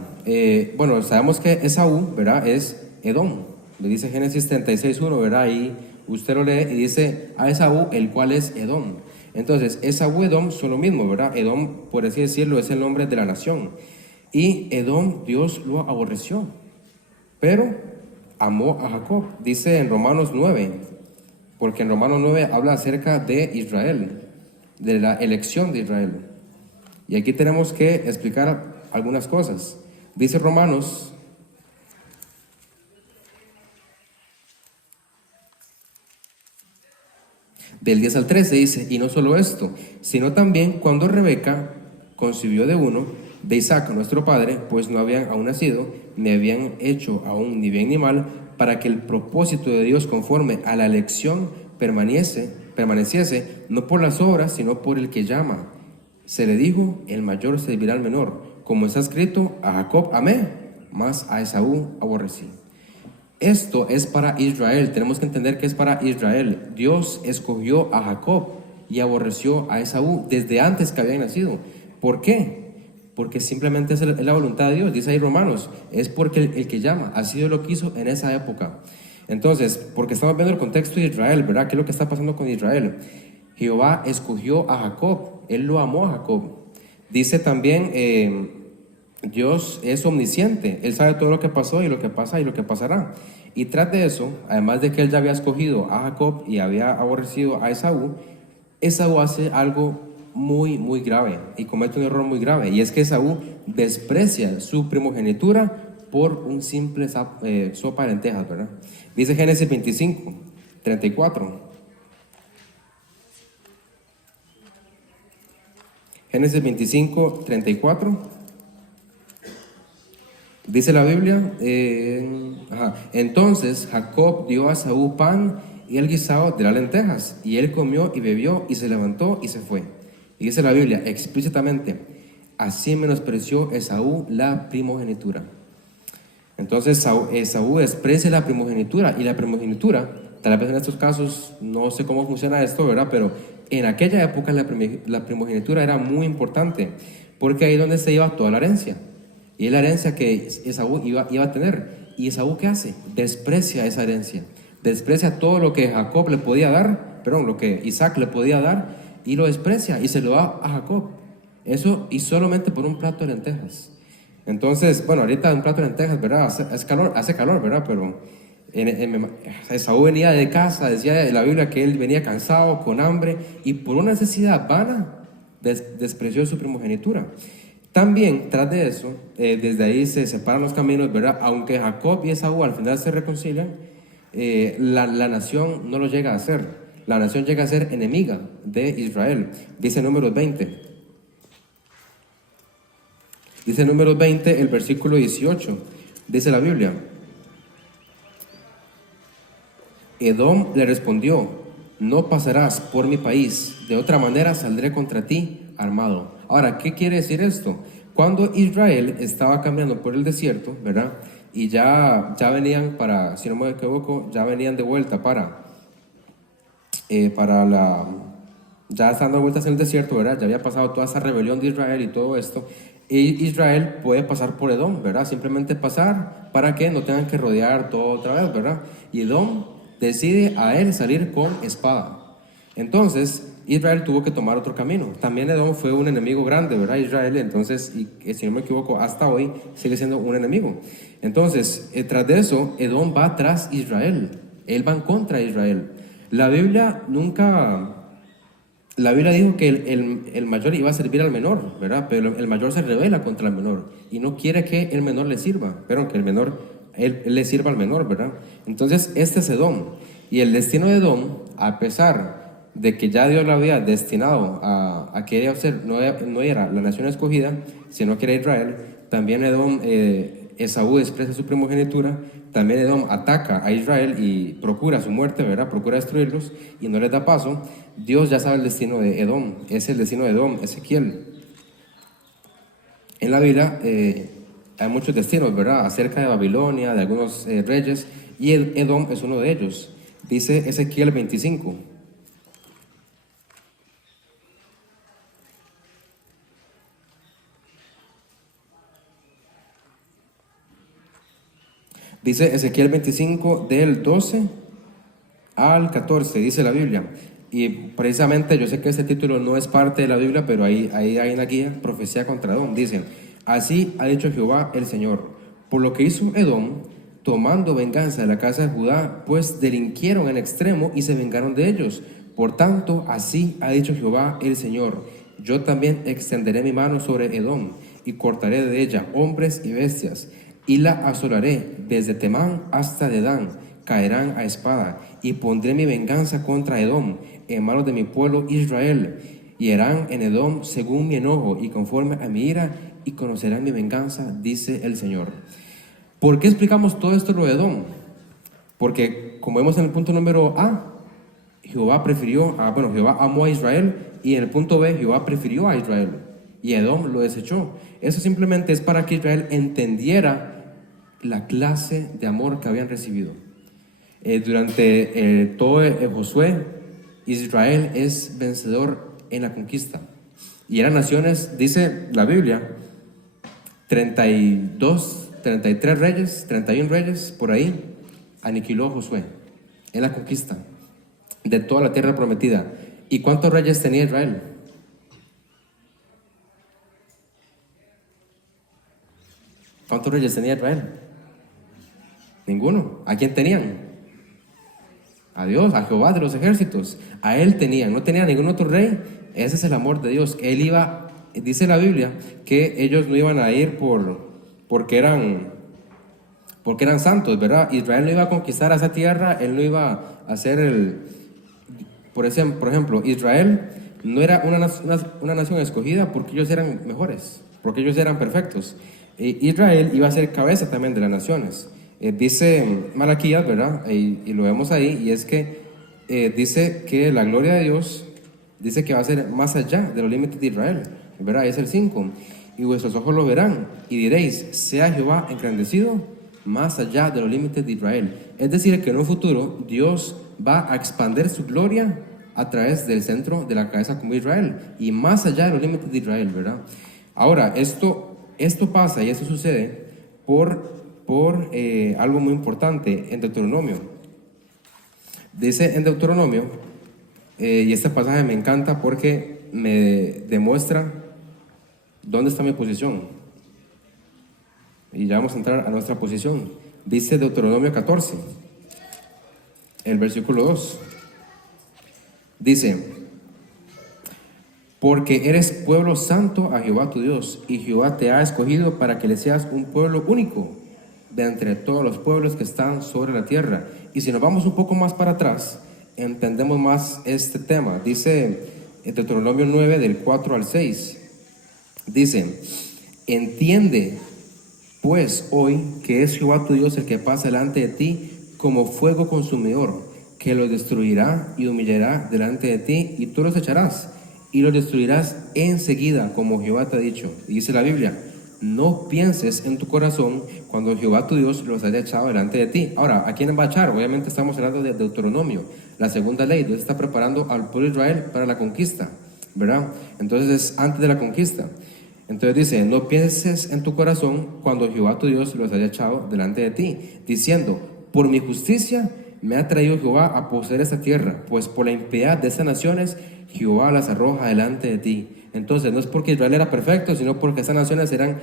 bueno, sabemos que Esaú, ¿verdad?, es Edom. Le dice Génesis 36:1, ¿verdad? Ahí usted lo lee y dice a Esaú, el cual es Edom. Entonces, Esaú y Edom son lo mismo, ¿verdad? Edom, por así decirlo, es el nombre de la nación. Y Edom, Dios lo aborreció, pero amó a Jacob. Dice en Romanos 9, porque en Romanos 9 habla acerca de Israel, de la elección de Israel. Y aquí tenemos que explicar algunas cosas. Dice Romanos, del 10 al 13, dice, y no solo esto, sino también cuando Rebeca concibió de uno, de Isaac nuestro padre, pues no habían aún nacido, ni habían hecho aún ni bien ni mal, para que el propósito de Dios conforme a la elección permaneciese, no por las obras, sino por el que llama. Se le dijo, el mayor servirá al menor, como está escrito, a Jacob amé, mas a Esaú aborrecí. Esto es para Israel, tenemos que entender que es para Israel. Dios escogió a Jacob y aborreció a Esaú desde antes que había nacido. ¿Por qué? Porque simplemente es la voluntad de Dios, dice ahí Romanos, es porque el que llama, así Dios lo quiso en esa época. Entonces, porque estamos viendo el contexto de Israel, ¿verdad? ¿Qué es lo que está pasando con Israel? Jehová escogió a Jacob, Él lo amó a Jacob. Dice también, Dios es omnisciente, Él sabe todo lo que pasó y lo que pasa y lo que pasará. Y tras de eso, además de que Él ya había escogido a Jacob y había aborrecido a Esaú, Esaú hace algo muy, muy grave y comete un error muy grave, y es que Esaú desprecia su primogenitura por un simple sopa de lentejas, ¿verdad? Dice Génesis 25, 34. Génesis 25, 34. Dice la Biblia, entonces Jacob dio a Esaú pan y el guisado de las lentejas, y él comió y bebió y se levantó y se fue. Y dice la Biblia explícitamente, así menospreció Esaú la primogenitura. Entonces Esaú desprecia la primogenitura, y la primogenitura, tal vez en estos casos, no sé cómo funciona esto, ¿verdad? Pero en aquella época la primogenitura era muy importante, porque ahí es donde se iba toda la herencia. Y es la herencia que Esaú iba a tener. ¿Y Esaú qué hace? Desprecia esa herencia. Desprecia todo lo que Jacob le podía dar, lo que Isaac le podía dar, y lo desprecia y se lo da a Jacob. Eso, y solamente por un plato de lentejas. Entonces, bueno, ahorita un plato de lentejas, ¿verdad? Hace calor, ¿verdad? Pero Esaú venía de casa, decía la Biblia que él venía cansado, con hambre, y por una necesidad vana despreció su primogenitura. También, tras de eso, desde ahí se separan los caminos, ¿verdad? Aunque Jacob y Esaú al final se reconcilian, la nación no lo llega a hacer. La nación llega a ser enemiga de Israel. Dice Números 20. Dice Números 20, el versículo 18. Dice la Biblia. Edom le respondió, no pasarás por mi país, de otra manera saldré contra ti armado. Ahora, ¿qué quiere decir esto? Cuando Israel estaba caminando por el desierto, ¿verdad? Y ya venían para, si no me equivoco, ya venían de vuelta ya estando de vueltas en el desierto, ¿verdad? Ya había pasado toda esa rebelión de Israel y todo esto. Y Israel puede pasar por Edom, ¿verdad? Simplemente pasar para que no tengan que rodear todo otra vez, ¿verdad? Y Edom decide a él salir con espada. Entonces, Israel tuvo que tomar otro camino. También Edom fue un enemigo grande, ¿verdad? Israel, entonces, y si no me equivoco, hasta hoy sigue siendo un enemigo. Entonces, tras de eso, Edom va tras Israel. Él va en contra de Israel. La Biblia dijo que el mayor iba a servir al menor, ¿verdad? Pero el mayor se rebela contra el menor y no quiere que el menor le sirva, pero que el menor, él le sirva al menor, ¿verdad? Entonces, este es Edom. Y el destino de Edom, a pesar de que ya Dios lo había destinado a que ella no era la nación escogida, sino que era Israel, también Edom, Esaú desprecia su primogenitura, también Edom ataca a Israel y procura su muerte, ¿verdad? Procura destruirlos y no les da paso. Dios ya sabe el destino de Edom, es el destino de Edom, Ezequiel. En la Biblia hay muchos destinos, ¿verdad? Acerca de Babilonia, de algunos reyes, y Edom es uno de ellos. Dice Ezequiel 25. Dice Ezequiel 25 del 12 al 14, dice la Biblia. Y precisamente yo sé que este título no es parte de la Biblia, pero ahí hay una guía, profecía contra Edom. Dice, así ha dicho Jehová el Señor, por lo que hizo Edom, tomando venganza de la casa de Judá, pues delinquieron en extremo y se vengaron de ellos. Por tanto, así ha dicho Jehová el Señor, yo también extenderé mi mano sobre Edom y cortaré de ella hombres y bestias, y la asolaré desde Temán hasta Dedán, caerán a espada, y pondré mi venganza contra Edom en manos de mi pueblo Israel, y harán en Edom según mi enojo y conforme a mi ira, y conocerán mi venganza, dice el Señor. ¿Por qué explicamos todo esto lo de Edom? Porque como vemos en el punto número A, Jehová amó a Israel, y en el punto B, Jehová prefirió a Israel, y Edom lo desechó. Eso simplemente es para que Israel entendiera la clase de amor que habían recibido. Durante todo Josué, Israel es vencedor en la conquista. Y eran naciones, dice la Biblia, 32, 33 reyes, 31 reyes, por ahí, aniquiló Josué en la conquista de toda la tierra prometida. ¿Y cuántos reyes tenía Israel? ¿Cuántos reyes tenía Israel? Ninguno. ¿A quién tenían? A Dios, a Jehová de los ejércitos. A él tenían, no tenían ningún otro rey. Ese es el amor de Dios. Él iba, dice la Biblia, que ellos no iban a ir porque eran santos, ¿verdad? Israel no iba a conquistar esa tierra, él no iba a hacer por ejemplo, Israel no era una nación escogida porque ellos eran mejores, porque ellos eran perfectos. Israel iba a ser cabeza también de las naciones. Dice Malaquías, ¿verdad? Y lo vemos ahí, y es que dice que la gloria de Dios, dice que va a ser más allá de los límites de Israel, ¿verdad? Es el 5. Y vuestros ojos lo verán, y diréis, sea Jehová engrandecido más allá de los límites de Israel. Es decir, que en un futuro Dios va a expandir su gloria a través del centro de la cabeza como Israel, y más allá de los límites de Israel, ¿verdad? Ahora, esto pasa y esto sucede por algo muy importante en Deuteronomio. Dice en Deuteronomio, y este pasaje me encanta porque me demuestra dónde está mi posición. Y ya vamos a entrar a nuestra posición. Dice Deuteronomio 14, el versículo 2. Dice, porque eres pueblo santo a Jehová tu Dios, y Jehová te ha escogido para que le seas un pueblo único de entre todos los pueblos que están sobre la tierra. Y si nos vamos un poco más para atrás, entendemos más este tema. Dice en Deuteronomio 9, del 4 al 6, dice, entiende pues hoy que es Jehová tu Dios el que pasa delante de ti como fuego consumidor, que los destruirá y humillará delante de ti, y tú los echarás, y los destruirás enseguida, como Jehová te ha dicho. Y dice la Biblia, no pienses en tu corazón cuando Jehová tu Dios los haya echado delante de ti. Ahora, ¿a quién va a echar? Obviamente estamos hablando de Deuteronomio, la segunda ley. Dios está preparando al pueblo de Israel para la conquista, ¿verdad? Entonces es antes de la conquista. Entonces dice, no pienses en tu corazón cuando Jehová tu Dios los haya echado delante de ti, diciendo, por mi justicia me ha traído Jehová a poseer esta tierra, pues por la impiedad de estas naciones Jehová las arroja delante de ti. Entonces no es porque Israel era perfecto, sino porque estas naciones eran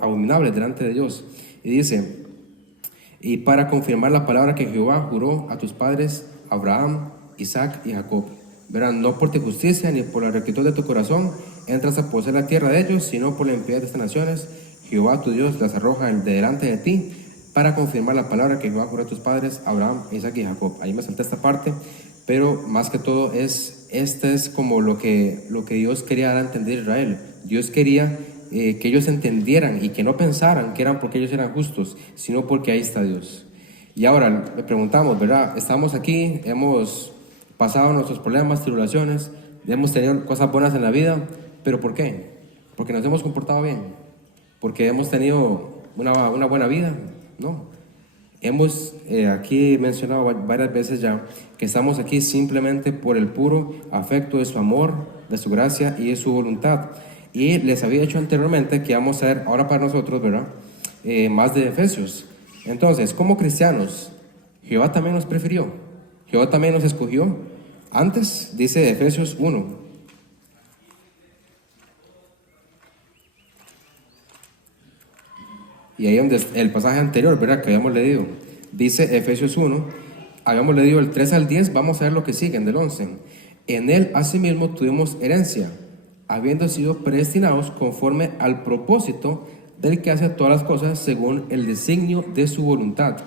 abominables delante de Dios. Y dice, y para confirmar la palabra que Jehová juró a tus padres, Abraham, Isaac y Jacob. Verán, no por tu justicia ni por la rectitud de tu corazón entras a poseer la tierra de ellos, sino por la impiedad de estas naciones Jehová tu Dios las arroja de delante de ti, para confirmar la palabra que Jehová juró a tus padres, Abraham, Isaac y Jacob. Ahí me salté esta parte, pero más que todo este es como lo que Dios quería dar a entender a Israel. Dios quería que ellos entendieran y que no pensaran que eran porque ellos eran justos, sino porque ahí está Dios. Y ahora le preguntamos, ¿verdad? Estamos aquí, hemos pasado nuestros problemas, tribulaciones, hemos tenido cosas buenas en la vida, pero ¿por qué? Porque nos hemos comportado bien, porque hemos tenido una buena vida. No, hemos aquí mencionado varias veces ya que estamos aquí simplemente por el puro afecto de su amor, de su gracia y de su voluntad. Y les había dicho anteriormente que vamos a ver ahora para nosotros, ¿verdad? Más de Efesios. Entonces, como cristianos, Jehová también nos prefirió, Jehová también nos escogió. Antes, dice Efesios 1. Y ahí donde el pasaje anterior, ¿verdad? Que habíamos leído, dice Efesios 1, habíamos leído el 3 al 10, vamos a ver lo que sigue del 11. En él asimismo tuvimos herencia, habiendo sido predestinados conforme al propósito del que hace todas las cosas según el designio de su voluntad,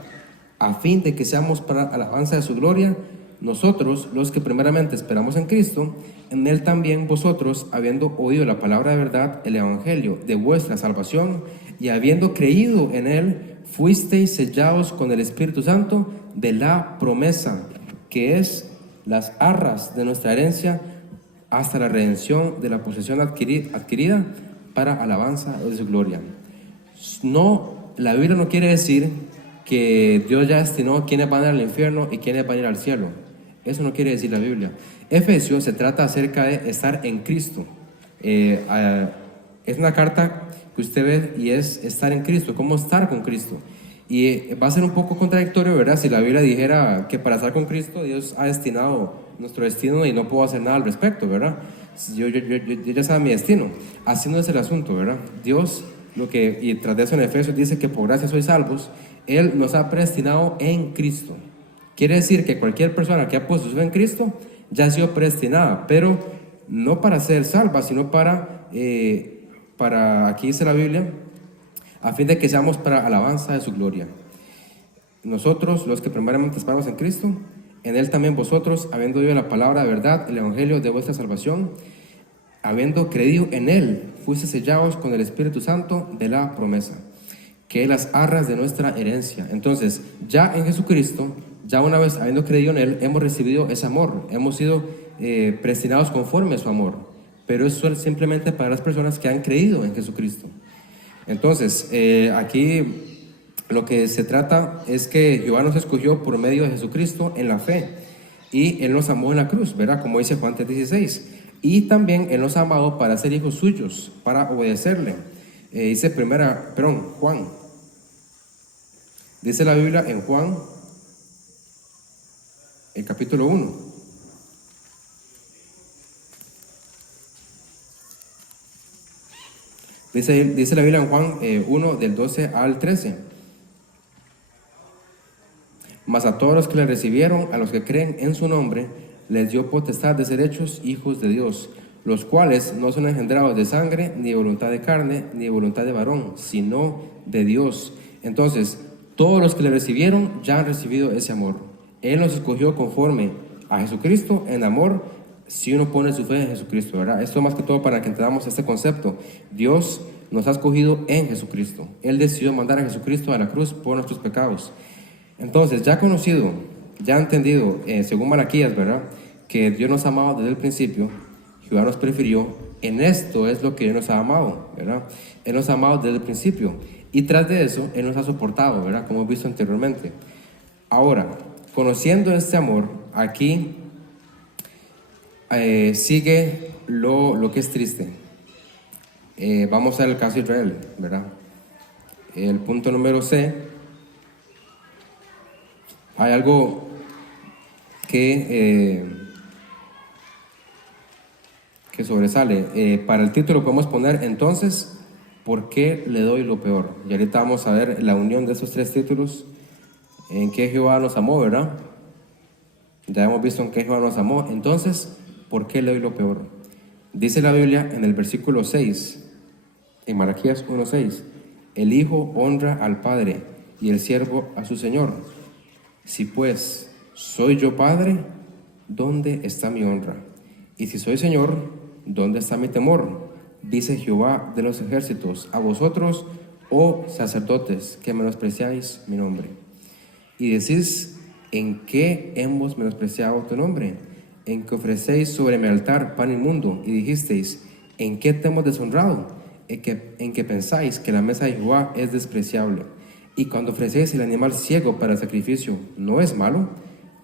a fin de que seamos para alabanza de su gloria, nosotros los que primeramente esperamos en Cristo, en él también vosotros, habiendo oído la palabra de verdad, el evangelio de vuestra salvación, y habiendo creído en él, fuisteis sellados con el Espíritu Santo de la promesa, que es las arras de nuestra herencia, hasta la redención de la posesión adquirida para alabanza de su gloria. No, la Biblia no quiere decir que Dios ya destinó quiénes van a ir al infierno y quiénes van a ir al cielo. Eso no quiere decir la Biblia. Efesios se trata acerca de estar en Cristo. Es una carta que usted ve y es estar en Cristo, cómo estar con Cristo. Y va a ser un poco contradictorio, ¿verdad? Si la Biblia dijera que para estar con Cristo Dios ha destinado nuestro destino y no puedo hacer nada al respecto, ¿verdad? Yo ya sabe mi destino. Así no es el asunto, ¿verdad? Dios, y tras de eso en Efesios dice que por gracia sois salvos, Él nos ha predestinado en Cristo. Quiere decir que cualquier persona que ha puesto su fe en Cristo ya ha sido predestinada, pero no para ser salva, sino para aquí dice la Biblia, a fin de que seamos para alabanza de su gloria. Nosotros, los que primeramente esperamos en Cristo, en él también vosotros, habiendo oído la palabra de verdad, el evangelio de vuestra salvación, habiendo creído en él, fuiste sellados con el Espíritu Santo de la promesa, que es las arras de nuestra herencia. Entonces, ya en Jesucristo, ya una vez habiendo creído en él, hemos recibido ese amor, hemos sido predestinados conforme a su amor, pero eso es simplemente para las personas que han creído en Jesucristo. Entonces, aquí lo que se trata es que Jehová nos escogió por medio de Jesucristo en la fe, y Él nos amó en la cruz, ¿verdad? Como dice Juan 3:16, y también Él nos ha amado para ser hijos suyos, para obedecerle. Juan. Dice la Biblia en Juan, el capítulo 1. Dice la Biblia en Juan 1, del 12 al 13. Mas a todos los que le recibieron, a los que creen en su nombre, les dio potestad de ser hechos hijos de Dios, los cuales no son engendrados de sangre, ni de voluntad de carne, ni de voluntad de varón, sino de Dios. Entonces, todos los que le recibieron ya han recibido ese amor. Él nos escogió conforme a Jesucristo en amor, si uno pone su fe en Jesucristo, ¿verdad? Esto más que todo para que entendamos este concepto. Dios nos ha escogido en Jesucristo. Él decidió mandar a Jesucristo a la cruz por nuestros pecados. Entonces, ya conocido, ya entendido, según Malaquías, ¿verdad? que Dios nos ha amado desde el principio, Jehová nos prefirió, en esto es lo que Él nos ha amado, ¿verdad? Él nos ha amado desde el principio, y tras de eso, Él nos ha soportado, ¿verdad? Como hemos visto anteriormente. Ahora, conociendo este amor, aquí sigue lo que es triste. Vamos a ver el caso de Israel, ¿verdad? El punto número C. Hay algo que sobresale. Para el título podemos poner, entonces, ¿por qué le doy lo peor? Y ahorita vamos a ver la unión de esos tres títulos, en qué Jehová nos amó, ¿verdad? Ya hemos visto en qué Jehová nos amó. Entonces, ¿por qué le doy lo peor? Dice la Biblia en el versículo 6, en Malaquías 1:6, el Hijo honra al Padre y el siervo a su Señor. Si pues soy yo Padre, ¿dónde está mi honra? Y si soy Señor, ¿dónde está mi temor? Dice Jehová de los ejércitos, a vosotros, oh sacerdotes, que menospreciáis mi nombre. Y decís, ¿en qué hemos menospreciado tu nombre? En que ofrecéis sobre mi altar pan inmundo, y dijisteis, ¿en qué te hemos deshonrado? En que pensáis que la mesa de Jehová es despreciable. Y cuando ofrecéis el animal ciego para el sacrificio, ¿no es malo?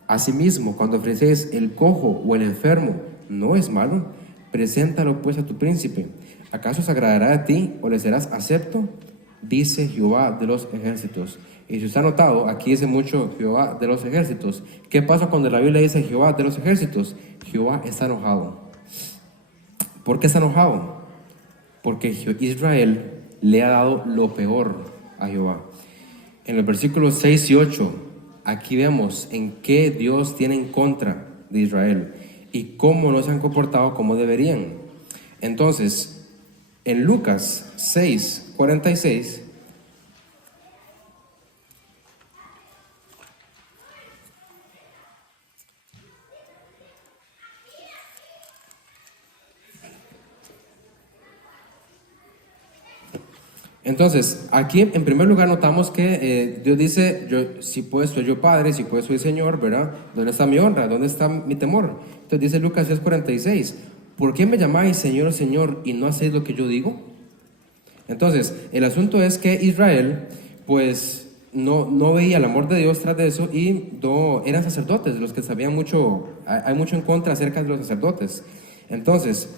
Asimismo, cuando ofrecéis el cojo o el enfermo, ¿no es malo? Preséntalo pues a tu príncipe. ¿Acaso se agradará a ti o le serás acepto? Dice Jehová de los ejércitos. Y si usted ha notado, aquí dice mucho Jehová de los ejércitos. ¿Qué pasa cuando la Biblia dice Jehová de los ejércitos? Jehová está enojado. ¿Por qué está enojado? Porque Israel le ha dado lo peor a Jehová. En los versículos 6 y 8, aquí vemos en qué Dios tiene en contra de Israel y cómo no se han comportado como deberían. Entonces, en Lucas 6:46, entonces, aquí en primer lugar notamos que Dios dice, si pues soy yo Padre, si pues soy Señor, ¿verdad? ¿Dónde está mi honra? ¿Dónde está mi temor? Entonces dice Lucas 6:46, ¿por qué me llamáis Señor, Señor y no hacéis lo que yo digo? Entonces, el asunto es que Israel, pues, no veía el amor de Dios tras de eso y no, eran sacerdotes, los que sabían mucho, hay mucho en contra acerca de los sacerdotes. Entonces,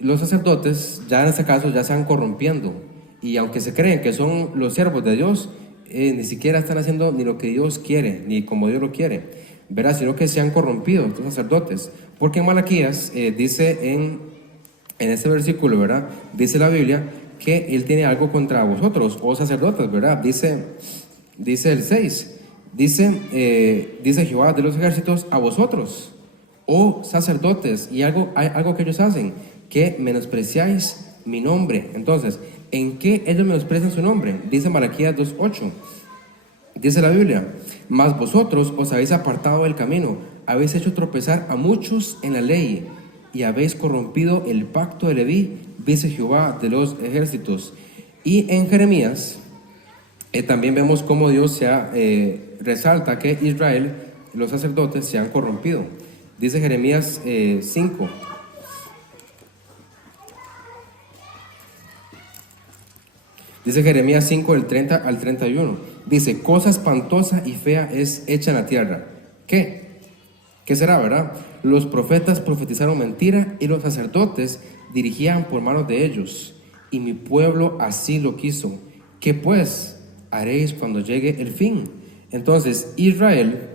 los sacerdotes ya en este caso ya se van corrompiendo y aunque se creen que son los siervos de Dios, ni siquiera están haciendo ni lo que Dios quiere, ni como Dios lo quiere, ¿verdad? Sino que se han corrompido estos sacerdotes, porque en Malaquías dice en este versículo, ¿verdad? Dice la Biblia que Él tiene algo contra vosotros, oh sacerdotes, ¿verdad? Dice el 6, dice Jehová de los ejércitos a vosotros, oh sacerdotes, y hay algo que ellos hacen, que menospreciáis mi nombre. Entonces, ¿en qué ellos menosprecian su nombre? Dice Malaquías 2:8, dice la Biblia, mas vosotros os habéis apartado del camino, habéis hecho tropezar a muchos en la ley, y habéis corrompido el pacto de Leví, dice Jehová de los ejércitos. Y en Jeremías también vemos cómo Dios resalta que Israel, los sacerdotes, se han corrompido. Dice Jeremías 5. Dice Jeremías 5, del 30 al 31. Dice, cosa espantosa y fea es hecha en la tierra. ¿Qué? ¿Qué será, verdad? Los profetas profetizaron mentira y los sacerdotes dirigían por manos de ellos. Y mi pueblo así lo quiso. ¿Qué pues haréis cuando llegue el fin? Entonces, Israel,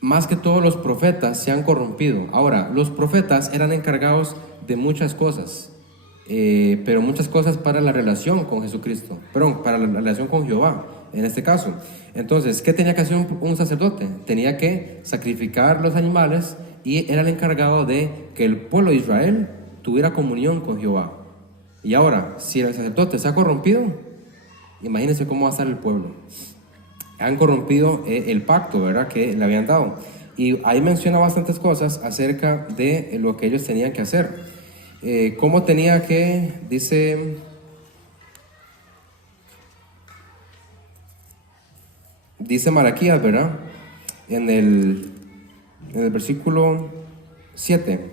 más que todos los profetas, se han corrompido. Ahora, los profetas eran encargados de muchas cosas, pero muchas cosas para la relación con Jesucristo, perdón, para la relación con Jehová, en este caso. Entonces, ¿qué tenía que hacer un sacerdote? Tenía que sacrificar los animales y era el encargado de que el pueblo de Israel tuviera comunión con Jehová. Y ahora, si el sacerdote se ha corrompido, imagínense cómo va a estar el pueblo. Han corrompido el pacto, ¿verdad?, que le habían dado. Y ahí menciona bastantes cosas acerca de lo que ellos tenían que hacer. ¿Cómo tenía que, dice Malaquías, ¿verdad? En el en el versículo 7,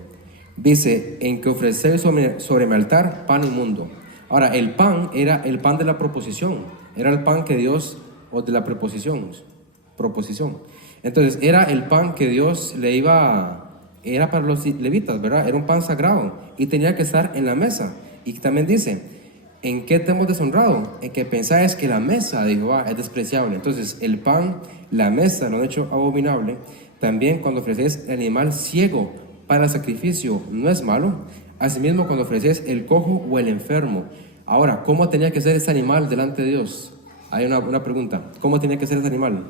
dice, en que ofrecéis sobre mi altar pan inmundo. Ahora, el pan era el pan de la proposición, era el pan que Dios, o de la proposición. Entonces, era el pan que Dios era para los levitas, ¿verdad? Era un pan sagrado y tenía que estar en la mesa. Y también dice, ¿en qué te hemos deshonrado? En que pensáis que la mesa de Jehová es despreciable. Entonces, el pan, la mesa lo han hecho abominable. También cuando ofrecéis el animal ciego para el sacrificio, no es malo. Asimismo, cuando ofrecéis el cojo o el enfermo. Ahora, ¿cómo tenía que ser ese animal delante de Dios? Hay una pregunta. ¿Cómo tenía que ser ese animal?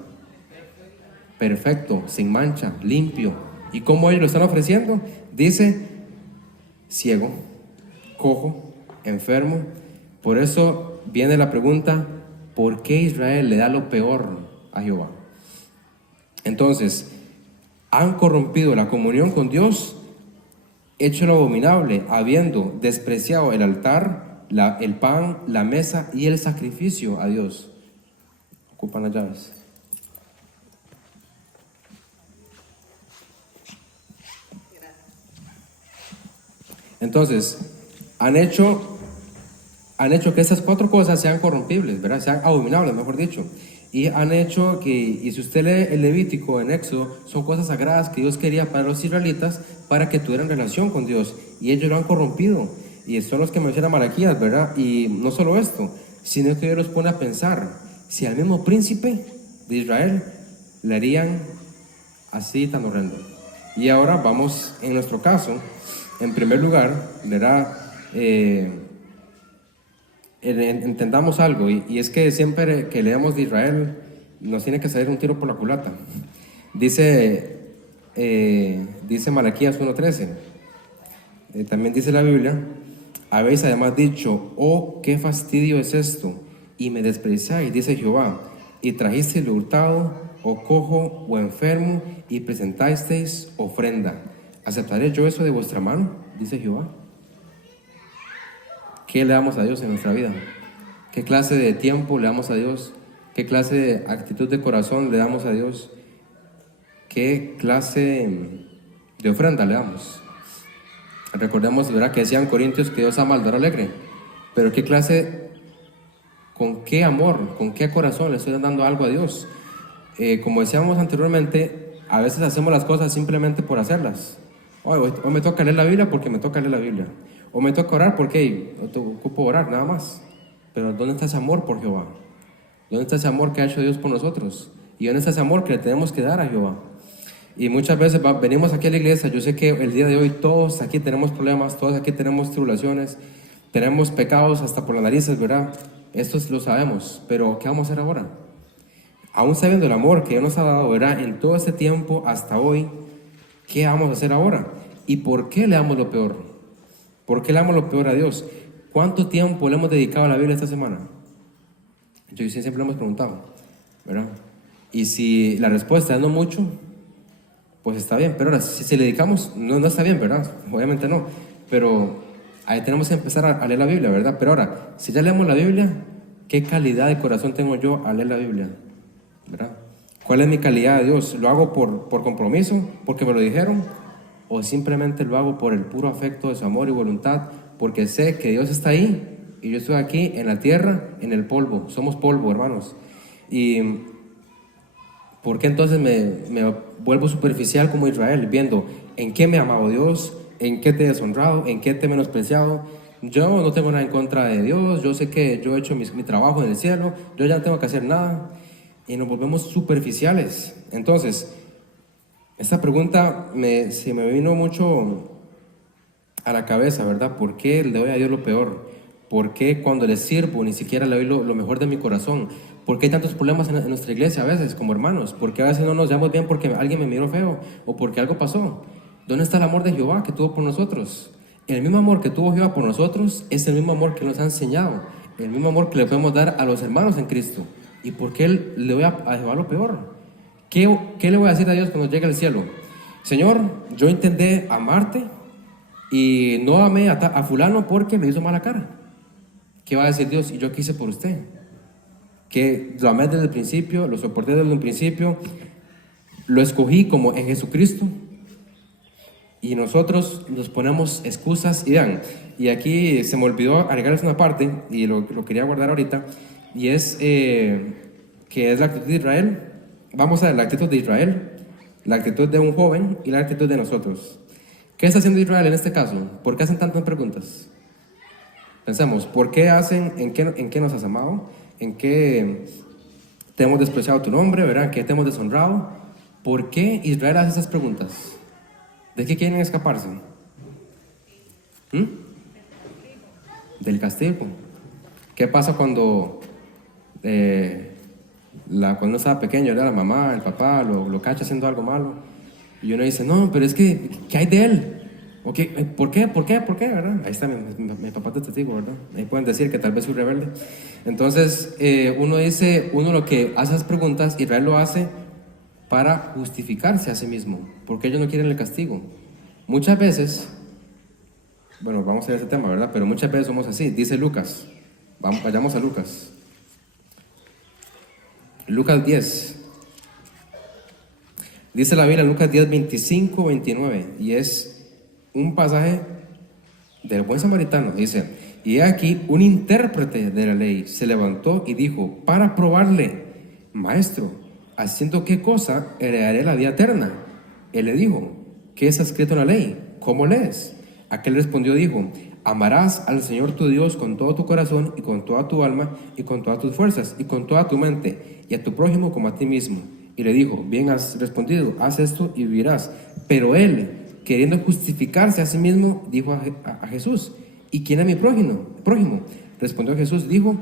Perfecto, sin mancha, limpio. ¿Y cómo ellos lo están ofreciendo? Dice, ciego, cojo, enfermo. Por eso viene la pregunta, ¿por qué Israel le da lo peor a Jehová? Entonces, han corrompido la comunión con Dios, hecho lo abominable, habiendo despreciado el altar, el pan, la mesa y el sacrificio a Dios. Ocupan las llaves. Entonces, han hecho que esas 4 cosas sean corrompibles, ¿verdad? Sean abominables, mejor dicho. Y han hecho que, y si usted lee el Levítico en Éxodo, son cosas sagradas que Dios quería para los israelitas, para que tuvieran relación con Dios. Y ellos lo han corrompido. Y son los que menciona Malaquías, ¿verdad? Y no solo esto, sino que Dios los pone a pensar, si al mismo príncipe de Israel le harían así tan horrendo. Y ahora vamos, en nuestro caso, en primer lugar, ¿verdad? Entendamos algo, y es que siempre que leemos de Israel nos tiene que salir un tiro por la culata. Dice Malaquías 1:13, también dice la Biblia, habéis además dicho, oh, qué fastidio es esto, y me despreciáis, dice Jehová, y trajisteis lo hurtado, o cojo, o enfermo, y presentasteis ofrenda. ¿Aceptaré yo eso de vuestra mano? Dice Jehová. ¿Qué le damos a Dios en nuestra vida? ¿Qué clase de tiempo le damos a Dios? ¿Qué clase de actitud de corazón le damos a Dios? ¿Qué clase de ofrenda le damos? Recordemos, ¿verdad?, que decían Corintios que Dios ama al dar alegre. Pero ¿qué clase, con qué amor, con qué corazón le estoy dando algo a Dios? Como decíamos anteriormente, a veces hacemos las cosas simplemente por hacerlas. Hoy me toca leer la Biblia porque me toca leer la Biblia. O me toca orar porque ocupo orar, nada más. Pero ¿dónde está ese amor por Jehová? ¿Dónde está ese amor que ha hecho Dios por nosotros? ¿Y dónde está ese amor que le tenemos que dar a Jehová? Y muchas veces venimos aquí a la iglesia. Yo sé que el día de hoy todos aquí tenemos problemas, todos aquí tenemos tribulaciones, tenemos pecados hasta por las narices, ¿verdad? Esto lo sabemos, pero ¿qué vamos a hacer ahora? Aún sabiendo el amor que Dios nos ha dado, ¿verdad?, en todo ese tiempo hasta hoy, ¿qué vamos a hacer ahora? ¿Y por qué le damos lo peor? ¿Por qué le damos lo peor a Dios? ¿Cuánto tiempo le hemos dedicado a la Biblia esta semana? Yo siempre lo hemos preguntado, ¿verdad? Y si la respuesta es no mucho, pues está bien. Pero ahora, si le dedicamos, no está bien, ¿verdad? Obviamente no. Pero ahí tenemos que empezar a leer la Biblia, ¿verdad? Pero ahora, si ya leemos la Biblia, ¿qué calidad de corazón tengo yo al leer la Biblia? ¿Verdad? ¿Cuál es mi calidad de Dios? ¿Lo hago por compromiso, porque me lo dijeron? ¿O simplemente lo hago por el puro afecto de su amor y voluntad, porque sé que Dios está ahí y yo estoy aquí en la tierra, en el polvo? Somos polvo, hermanos. ¿Y por qué entonces me vuelvo superficial como Israel, viendo en qué me ha amado Dios, en qué te he deshonrado, en qué te he menospreciado? Yo no tengo nada en contra de Dios, yo sé que yo he hecho mi trabajo en el cielo, yo ya no tengo que hacer nada. Y nos volvemos superficiales. Entonces, esta pregunta se me vino mucho a la cabeza, ¿verdad? ¿Por qué le doy a Dios lo peor? ¿Por qué cuando le sirvo ni siquiera le doy lo mejor de mi corazón? ¿Por qué hay tantos problemas en nuestra iglesia a veces como hermanos? ¿Por qué a veces no nos llevamos bien porque alguien me miró feo o porque algo pasó? ¿Dónde está el amor de Jehová que tuvo por nosotros? El mismo amor que tuvo Jehová por nosotros es el mismo amor que nos ha enseñado, el mismo amor que le podemos dar a los hermanos en Cristo. ¿Y por qué le voy a Jehová lo peor? ¿Qué le voy a decir a Dios cuando llegue al cielo? Señor, yo intenté amarte y no amé a fulano porque me hizo mala cara. ¿Qué va a decir Dios? Y yo quise por usted, que lo amé desde el principio, lo soporté desde un principio, lo escogí como en Jesucristo. Y nosotros nos ponemos excusas y vean, y aquí se me olvidó agregarles una parte y lo quería guardar ahorita, y es que es la actitud de Israel. Vamos a ver la actitud de Israel, la actitud de un joven y la actitud de nosotros. ¿Qué está haciendo Israel en este caso? ¿Por qué hacen tantas preguntas? Pensemos, ¿por qué hacen, en qué nos has amado? ¿En qué te hemos despreciado tu nombre? ¿Verdad? ¿En qué te hemos deshonrado? ¿Por qué Israel hace esas preguntas? ¿De qué quieren escaparse? Del castigo. ¿Qué pasa cuando cuando uno estaba pequeño, ¿verdad? La mamá, el papá lo cacha haciendo algo malo? Y uno dice, no, pero es que, ¿qué hay de él? ¿O qué? ¿Por qué? ¿Por qué? ¿Por qué? ¿Verdad? Ahí está mi papá de testigo, ¿verdad? Ahí pueden decir que tal vez soy rebelde. Entonces, uno lo que hace esas preguntas, Israel lo hace para justificarse a sí mismo, porque ellos no quieren el castigo. Muchas veces, bueno, vamos a ver ese tema, ¿verdad? Pero muchas veces somos así. Dice Lucas, vayamos a Lucas. Lucas 10. Dice la Biblia, Lucas 10, 25, 29, y es un pasaje del buen samaritano. Dice, y he aquí un intérprete de la ley se levantó y dijo, para probarle, maestro, ¿haciendo qué cosa heredaré la vida eterna? Él le dijo, ¿qué está escrito en la ley? ¿Cómo lees? Aquel respondió, dijo, amarás al Señor tu Dios con todo tu corazón y con toda tu alma y con todas tus fuerzas y con toda tu mente y a tu prójimo como a ti mismo. Y le dijo, bien has respondido, haz esto y vivirás. Pero él, queriendo justificarse a sí mismo, dijo a Jesús, ¿y quién es mi prójimo? Respondió Jesús, dijo,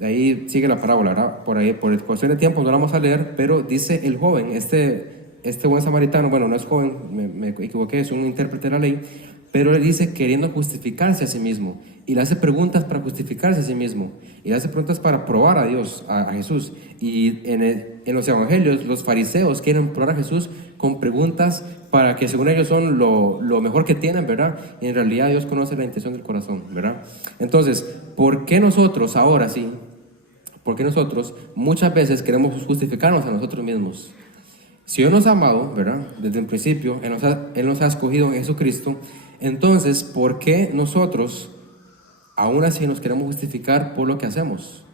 ahí sigue la parábola, ¿verdad? Por ahí, por cuestión de tiempo no la vamos a leer, pero dice el joven, este buen samaritano, bueno, no es joven, me equivoqué, es un intérprete de la ley, pero él dice queriendo justificarse a sí mismo, y le hace preguntas para justificarse a sí mismo, y le hace preguntas para probar a Dios, a Jesús. Y en los evangelios, los fariseos quieren probar a Jesús con preguntas para que según ellos son lo mejor que tienen, ¿verdad? Y en realidad Dios conoce la intención del corazón, ¿verdad? Entonces, ¿por qué nosotros ahora sí? Porque nosotros muchas veces queremos justificarnos a nosotros mismos. Si Dios nos ha amado, ¿verdad? Desde el principio, Él nos ha escogido en Jesucristo. Entonces, ¿por qué nosotros aún así nos queremos justificar por lo que hacemos?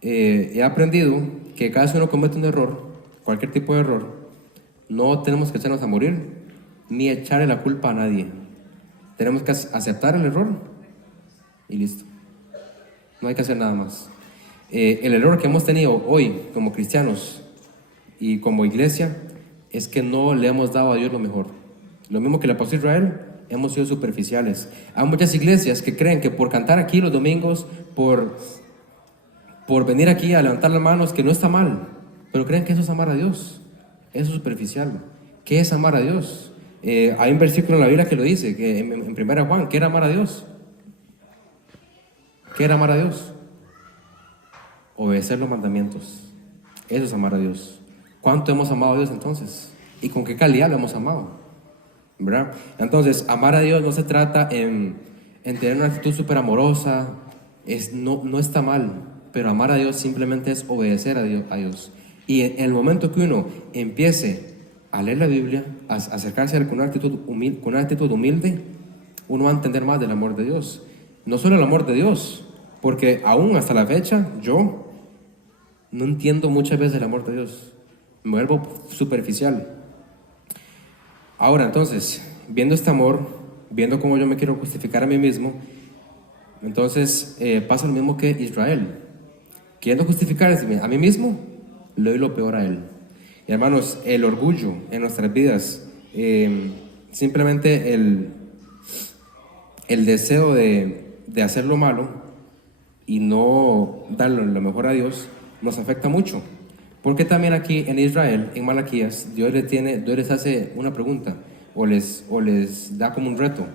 He aprendido que cada vez que uno comete un error, cualquier tipo de error, no tenemos que echarnos a morir ni echarle la culpa a nadie. Tenemos que aceptar el error y listo. No hay que hacer nada más. El error que hemos tenido hoy como cristianos y como iglesia es que no le hemos dado a Dios lo mejor. Lo mismo que le pasó a Israel, hemos sido superficiales. Hay muchas iglesias que creen que por cantar aquí los domingos, por venir aquí a levantar las manos, que no está mal, pero creen que eso es amar a Dios. Eso es superficial. ¿Qué es amar a Dios? Hay un versículo en la Biblia que lo dice, que en 1 Juan, ¿qué era amar a Dios? ¿Qué era amar a Dios? Obedecer los mandamientos. Eso es amar a Dios. ¿Cuánto hemos amado a Dios entonces? ¿Y con qué calidad lo hemos amado? ¿Verdad? Entonces, amar a Dios no se trata en tener una actitud súper amorosa. No está mal, pero amar a Dios simplemente es obedecer a Dios. Y en el momento que uno empiece a leer la Biblia, a acercarse a Él con una actitud humilde, uno va a entender más del amor de Dios. No solo el amor de Dios, porque aún hasta la fecha yo no entiendo muchas veces el amor de Dios. Me vuelvo superficial. Ahora entonces, viendo este amor, viendo cómo yo me quiero justificar a mí mismo, entonces pasa lo mismo que Israel. Queriendo justificarse a mí mismo, le doy lo peor a él. Y hermanos, el orgullo en nuestras vidas, simplemente el deseo de hacer lo malo y no darle lo mejor a Dios, nos afecta mucho. Porque también aquí en Israel, en Malaquías, Dios les hace una pregunta o les da como un reto.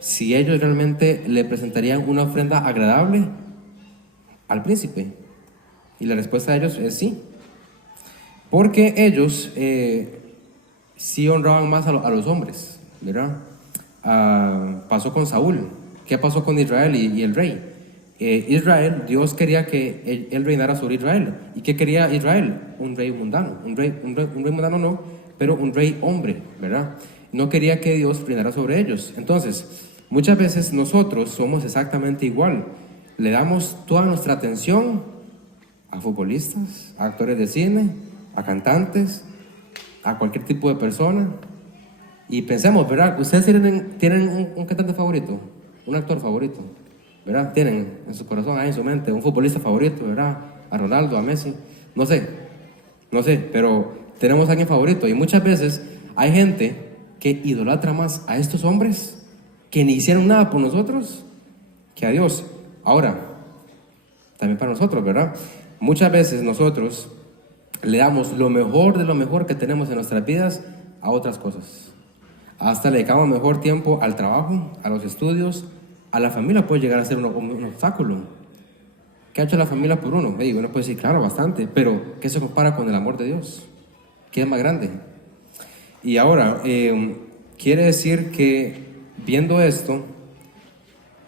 Si ellos realmente le presentarían una ofrenda agradable al príncipe. Y la respuesta de ellos es sí. Porque ellos sí honraban más a los hombres, ¿verdad? Pasó con Saúl. ¿Qué pasó con Israel y el rey? Israel, Dios quería que él reinara sobre Israel. ¿Y qué quería Israel? Un rey mundano. Un rey mundano no, pero un rey hombre, ¿verdad? No quería que Dios reinara sobre ellos. Entonces, muchas veces nosotros somos exactamente igual. Le damos toda nuestra atención a futbolistas, a actores de cine, a cantantes, a cualquier tipo de persona. Y pensemos, ¿verdad? ¿Ustedes tienen un cantante favorito? ¿Un actor favorito? ¿Verdad? Tienen en su corazón, en su mente, un futbolista favorito, ¿verdad? A Ronaldo, a Messi, no sé, pero tenemos a alguien favorito. Y muchas veces hay gente que idolatra más a estos hombres que ni hicieron nada por nosotros que a Dios. Ahora, también para nosotros, ¿verdad? Muchas veces nosotros le damos lo mejor de lo mejor que tenemos en nuestras vidas a otras cosas. Hasta le dedicamos mejor tiempo al trabajo, a los estudios, a la familia puede llegar a ser un obstáculo. ¿Qué ha hecho la familia por uno? Uno puede decir, claro, bastante, pero ¿qué se compara con el amor de Dios? ¿Qué es más grande? Y ahora, quiere decir que viendo esto,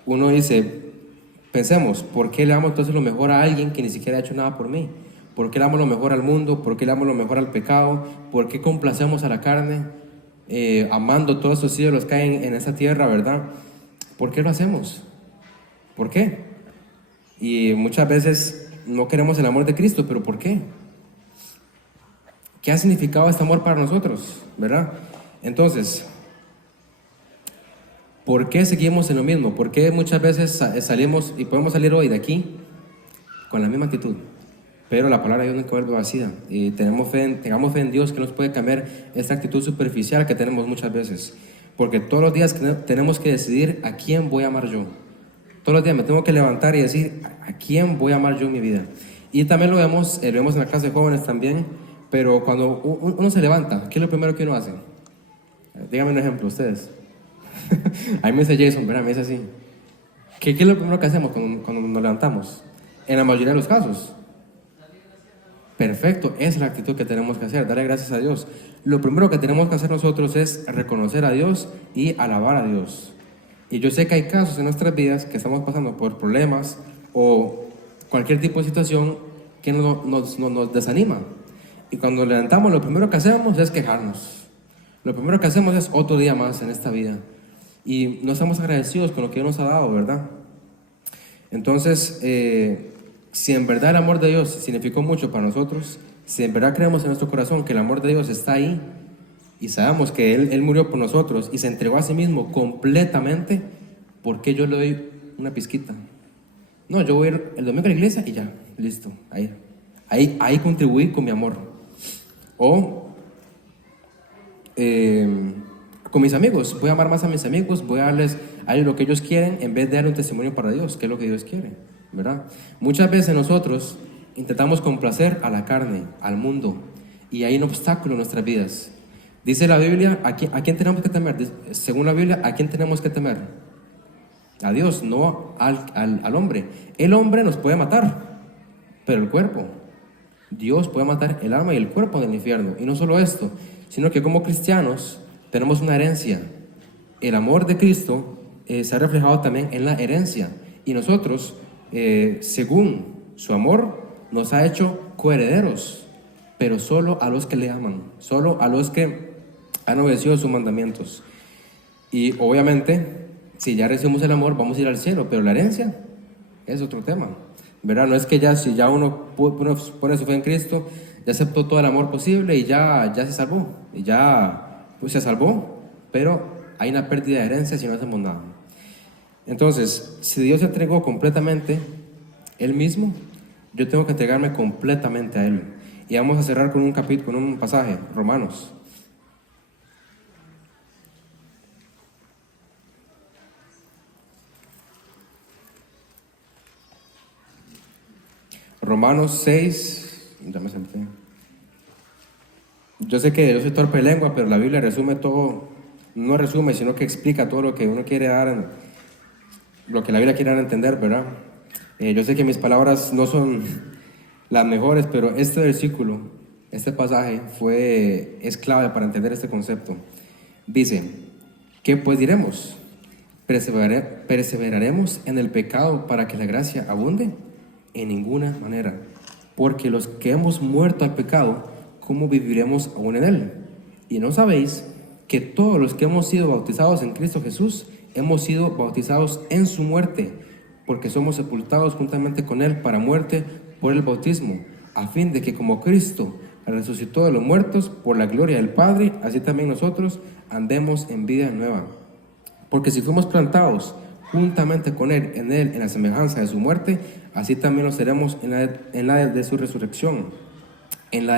uno dice, pensemos, ¿por qué le damos entonces lo mejor a alguien que ni siquiera ha hecho nada por mí? ¿Por qué le damos lo mejor al mundo? ¿Por qué le damos lo mejor al pecado? ¿Por qué complacemos a la carne? Amando todos esos ídolos que hay en esa tierra, ¿verdad? ¿Por qué lo hacemos? ¿Por qué? Y muchas veces no queremos el amor de Cristo, pero ¿por qué? ¿Qué ha significado este amor para nosotros? ¿Verdad? Entonces, ¿por qué seguimos en lo mismo? ¿Por qué muchas veces salimos y podemos salir hoy de aquí con la misma actitud? Pero la palabra de Dios nunca vuelve vacía. Y tengamos fe en Dios que nos puede cambiar esta actitud superficial que tenemos muchas veces. Porque todos los días tenemos que decidir a quién voy a amar yo. Todos los días me tengo que levantar y decir a quién voy a amar yo en mi vida. Y también lo vemos en la clase de jóvenes también. Pero cuando uno se levanta, ¿qué es lo primero que uno hace? Díganme un ejemplo, ustedes. A mí me dice Jason, ¿verdad? Me dice así. ¿Qué es lo primero que hacemos cuando nos levantamos? En la mayoría de los casos. Perfecto, esa es la actitud que tenemos que hacer, darle gracias a Dios. Lo primero que tenemos que hacer nosotros es reconocer a Dios y alabar a Dios. Y yo sé que hay casos en nuestras vidas que estamos pasando por problemas o cualquier tipo de situación que nos desanima. Y cuando nos levantamos, lo primero que hacemos es quejarnos. Lo primero que hacemos es otro día más en esta vida. Y no estamos agradecidos con lo que Dios nos ha dado, ¿verdad? Entonces, si en verdad el amor de Dios significó mucho para nosotros, si en verdad creemos en nuestro corazón que el amor de Dios está ahí y sabemos que Él murió por nosotros y se entregó a sí mismo completamente, ¿por qué yo le doy una pizquita? No, yo voy a ir el domingo a la iglesia y ya, listo, ahí contribuí con mi amor. O con mis amigos, voy a amar más a mis amigos, voy a darles a ellos lo que ellos quieren en vez de dar un testimonio para Dios, que es lo que Dios quiere, ¿verdad? Muchas veces nosotros intentamos complacer a la carne, al mundo, y hay un obstáculo en nuestras vidas. Dice la Biblia, ¿a quién tenemos que temer? Según la Biblia, ¿a quién tenemos que temer? A Dios, no al hombre. El hombre nos puede matar, pero el cuerpo, Dios puede matar el alma y el cuerpo del infierno. Y no solo esto, sino que como cristianos tenemos una herencia. El amor de Cristo se ha reflejado también en la herencia. Y nosotros, según su amor, nos ha hecho coherederos, pero solo a los que le aman, solo a los que han obedecido sus mandamientos. Y obviamente, si ya recibimos el amor, vamos a ir al cielo, pero la herencia es otro tema, ¿verdad? No es que si ya uno pone su fe en Cristo, ya aceptó todo el amor posible y ya se salvó, y ya pues, se salvó, pero hay una pérdida de herencia si no hacemos nada. Entonces, si Dios se entregó completamente Él mismo, yo tengo que entregarme completamente a Él. Y vamos a cerrar con un pasaje, Romanos. Romanos 6, ya me senté. Yo sé que yo soy torpe de lengua, pero la Biblia resume todo, no resume, sino que explica todo lo que uno quiere dar, lo que la Biblia quiere dar a entender, ¿verdad? Yo sé que mis palabras no son las mejores, pero este versículo, este pasaje es clave para entender este concepto. Dice, ¿qué pues diremos? ¿Perseveraremos en el pecado para que la gracia abunde? En ninguna manera. Porque los que hemos muerto al pecado, ¿cómo viviremos aún en él? Y no sabéis que todos los que hemos sido bautizados en Cristo Jesús, hemos sido bautizados en su muerte, porque somos sepultados juntamente con él para muerte por el bautismo, a fin de que como Cristo resucitó de los muertos por la gloria del Padre, así también nosotros andemos en vida nueva. Porque si fuimos plantados juntamente con él en la semejanza de su muerte, así también lo seremos en la de su resurrección, en la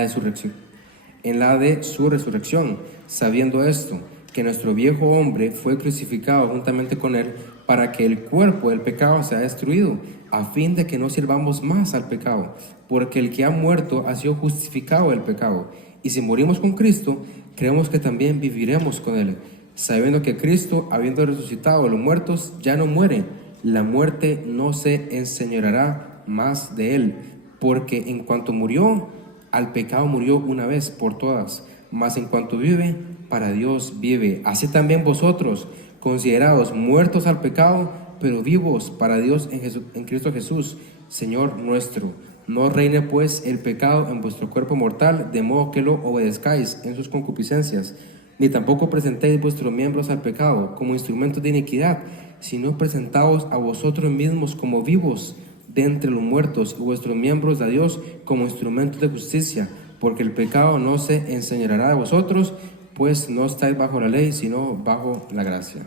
de su resurrección, sabiendo esto, que nuestro viejo hombre fue crucificado juntamente con él, para que el cuerpo del pecado sea destruido, a fin de que no sirvamos más al pecado, porque el que ha muerto ha sido justificado del pecado. Y si morimos con Cristo, creemos que también viviremos con él, sabiendo que Cristo, habiendo resucitado de los muertos, ya no muere. La muerte no se enseñoreará más de él, porque en cuanto murió, al pecado murió una vez por todas, mas en cuanto vive, para Dios vive. Así también vosotros, considerados muertos al pecado, pero vivos para Dios en Cristo Jesús, Señor nuestro. No reine pues el pecado en vuestro cuerpo mortal, de modo que lo obedezcáis en sus concupiscencias, ni tampoco presentéis vuestros miembros al pecado como instrumentos de iniquidad, sino presentaos a vosotros mismos como vivos de entre los muertos, y vuestros miembros a Dios como instrumentos de justicia, porque el pecado no se enseñoreará de vosotros, pues no estáis bajo la ley, sino bajo la gracia.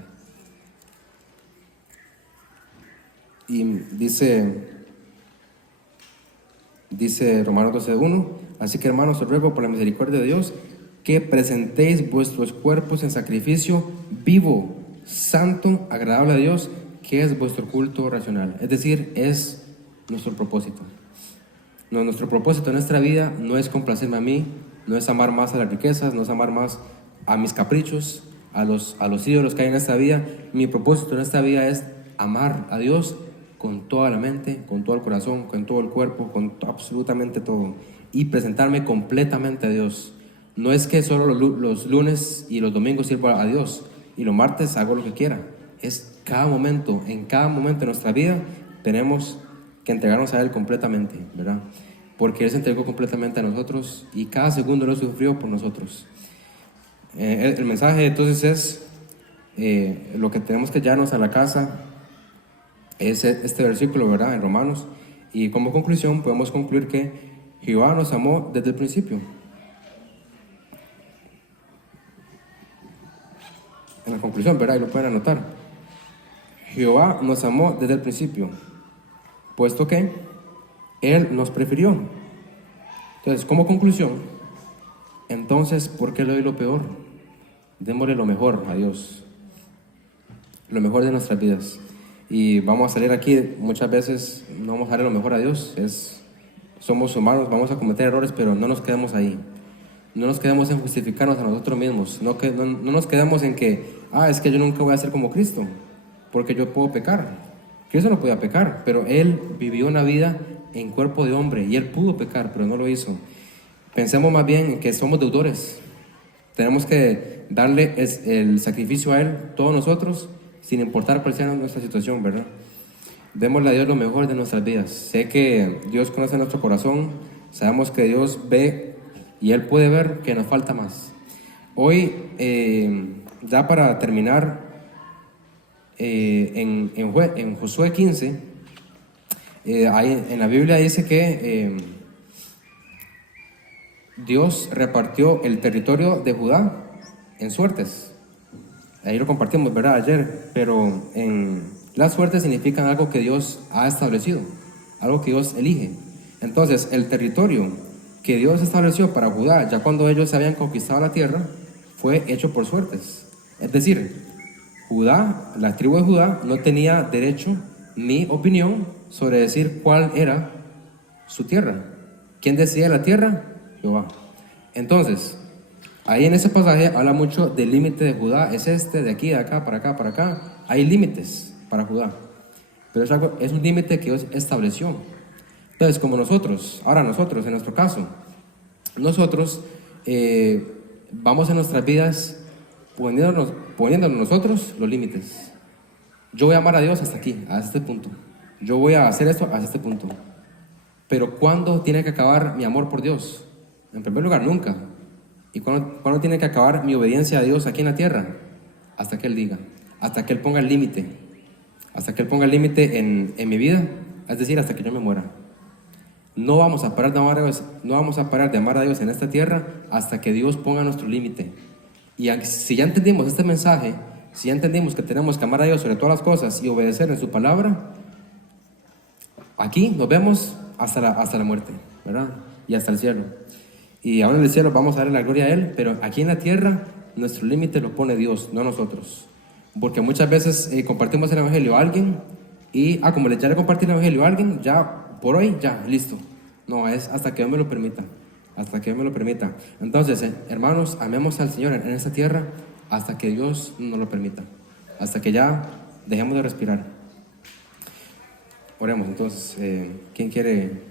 Y dice Romanos 12:1, así que hermanos, os ruego por la misericordia de Dios que presentéis vuestros cuerpos en sacrificio vivo, santo, agradable a Dios, que es vuestro culto racional. Es decir, es nuestro propósito. No, nuestro propósito en nuestra vida no es complacerme a mí, no es amar más a las riquezas, no es amar más a mis caprichos, a los ídolos que hay en esta vida. Mi propósito en esta vida es amar a Dios con toda la mente, con todo el corazón, con todo el cuerpo, con absolutamente todo, y presentarme completamente a Dios. No es que solo los lunes y los domingos sirva a Dios y los martes hago lo que quiera. Es cada momento, en cada momento de nuestra vida tenemos que entregarnos a Él completamente, ¿verdad? Porque Él se entregó completamente a nosotros y cada segundo lo sufrió por nosotros. El mensaje entonces es lo que tenemos que llevarnos a la casa es este versículo, ¿verdad? En Romanos. Y como conclusión podemos concluir que Jehová nos amó desde el principio. En la conclusión, ¿verdad? Y lo pueden anotar. Jehová nos amó desde el principio, puesto que Él nos prefirió. Entonces, como conclusión, entonces, ¿por qué le doy lo peor? Démosle lo mejor a Dios, lo mejor de nuestras vidas. Y vamos a salir aquí, muchas veces no vamos a darle lo mejor a Dios. Somos humanos, vamos a cometer errores, pero no nos quedemos ahí. No nos quedemos en justificarnos a nosotros mismos. No nos quedemos en que, es que yo nunca voy a ser como Cristo, porque yo puedo pecar. Cristo no podía pecar, pero Él vivió una vida en cuerpo de hombre y Él pudo pecar, pero no lo hizo. Pensemos más bien que somos deudores. Tenemos que darle el sacrificio a Él, todos nosotros, sin importar cuál sea nuestra situación, ¿verdad? Démosle a Dios lo mejor de nuestras vidas. Sé que Dios conoce nuestro corazón, sabemos que Dios ve y Él puede ver que nos falta más. Hoy, ya para terminar, en Josué 15, ahí en la Biblia dice que Dios repartió el territorio de Judá en suertes. Ahí lo compartimos, ¿verdad? Ayer, pero las suertes significan algo que Dios ha establecido, algo que Dios elige. Entonces, el territorio que Dios estableció para Judá, ya cuando ellos habían conquistado la tierra, fue hecho por suertes. Es decir, Judá, la tribu de Judá, no tenía derecho ni opinión sobre decir cuál era su tierra. ¿Quién decidía la tierra? Jehová. Entonces, ahí en ese pasaje habla mucho del límite de Judá. Es de aquí, de acá, para acá, para acá. Hay límites para Judá, pero es un límite que Dios estableció. Entonces, como ahora nosotros, en nuestro caso, nosotros vamos en nuestras vidas poniéndonos nosotros los límites. yo voy a amar a Dios hasta aquí, a este punto. Yo voy a hacer esto hasta este punto. Pero ¿cuándo tiene que acabar mi amor por Dios? En primer lugar, nunca. ¿Y cuándo tiene que acabar mi obediencia a Dios aquí en la tierra? Hasta que Él diga, hasta que Él ponga el límite, hasta que Él ponga el límite en mi vida, es decir, hasta que yo me muera. No vamos a parar de amar a Dios, no vamos a parar de amar a Dios en esta tierra hasta que Dios ponga nuestro límite. Y si ya entendimos este mensaje, si ya entendimos que tenemos que amar a Dios sobre todas las cosas y obedecer en su palabra, aquí nos vemos hasta la muerte, ¿verdad? Y hasta el cielo. Y ahora en el cielo vamos a darle la gloria a Él, pero aquí en la tierra nuestro límite lo pone Dios, no nosotros. Porque muchas veces compartimos el Evangelio a alguien y, como ya le compartí el Evangelio a alguien, ya por hoy, ya, listo. No, es hasta que Dios me lo permita, hasta que Dios me lo permita. Entonces, hermanos, amemos al Señor en esta tierra hasta que Dios nos lo permita, hasta que ya dejemos de respirar. Oremos entonces, ¿quién quiere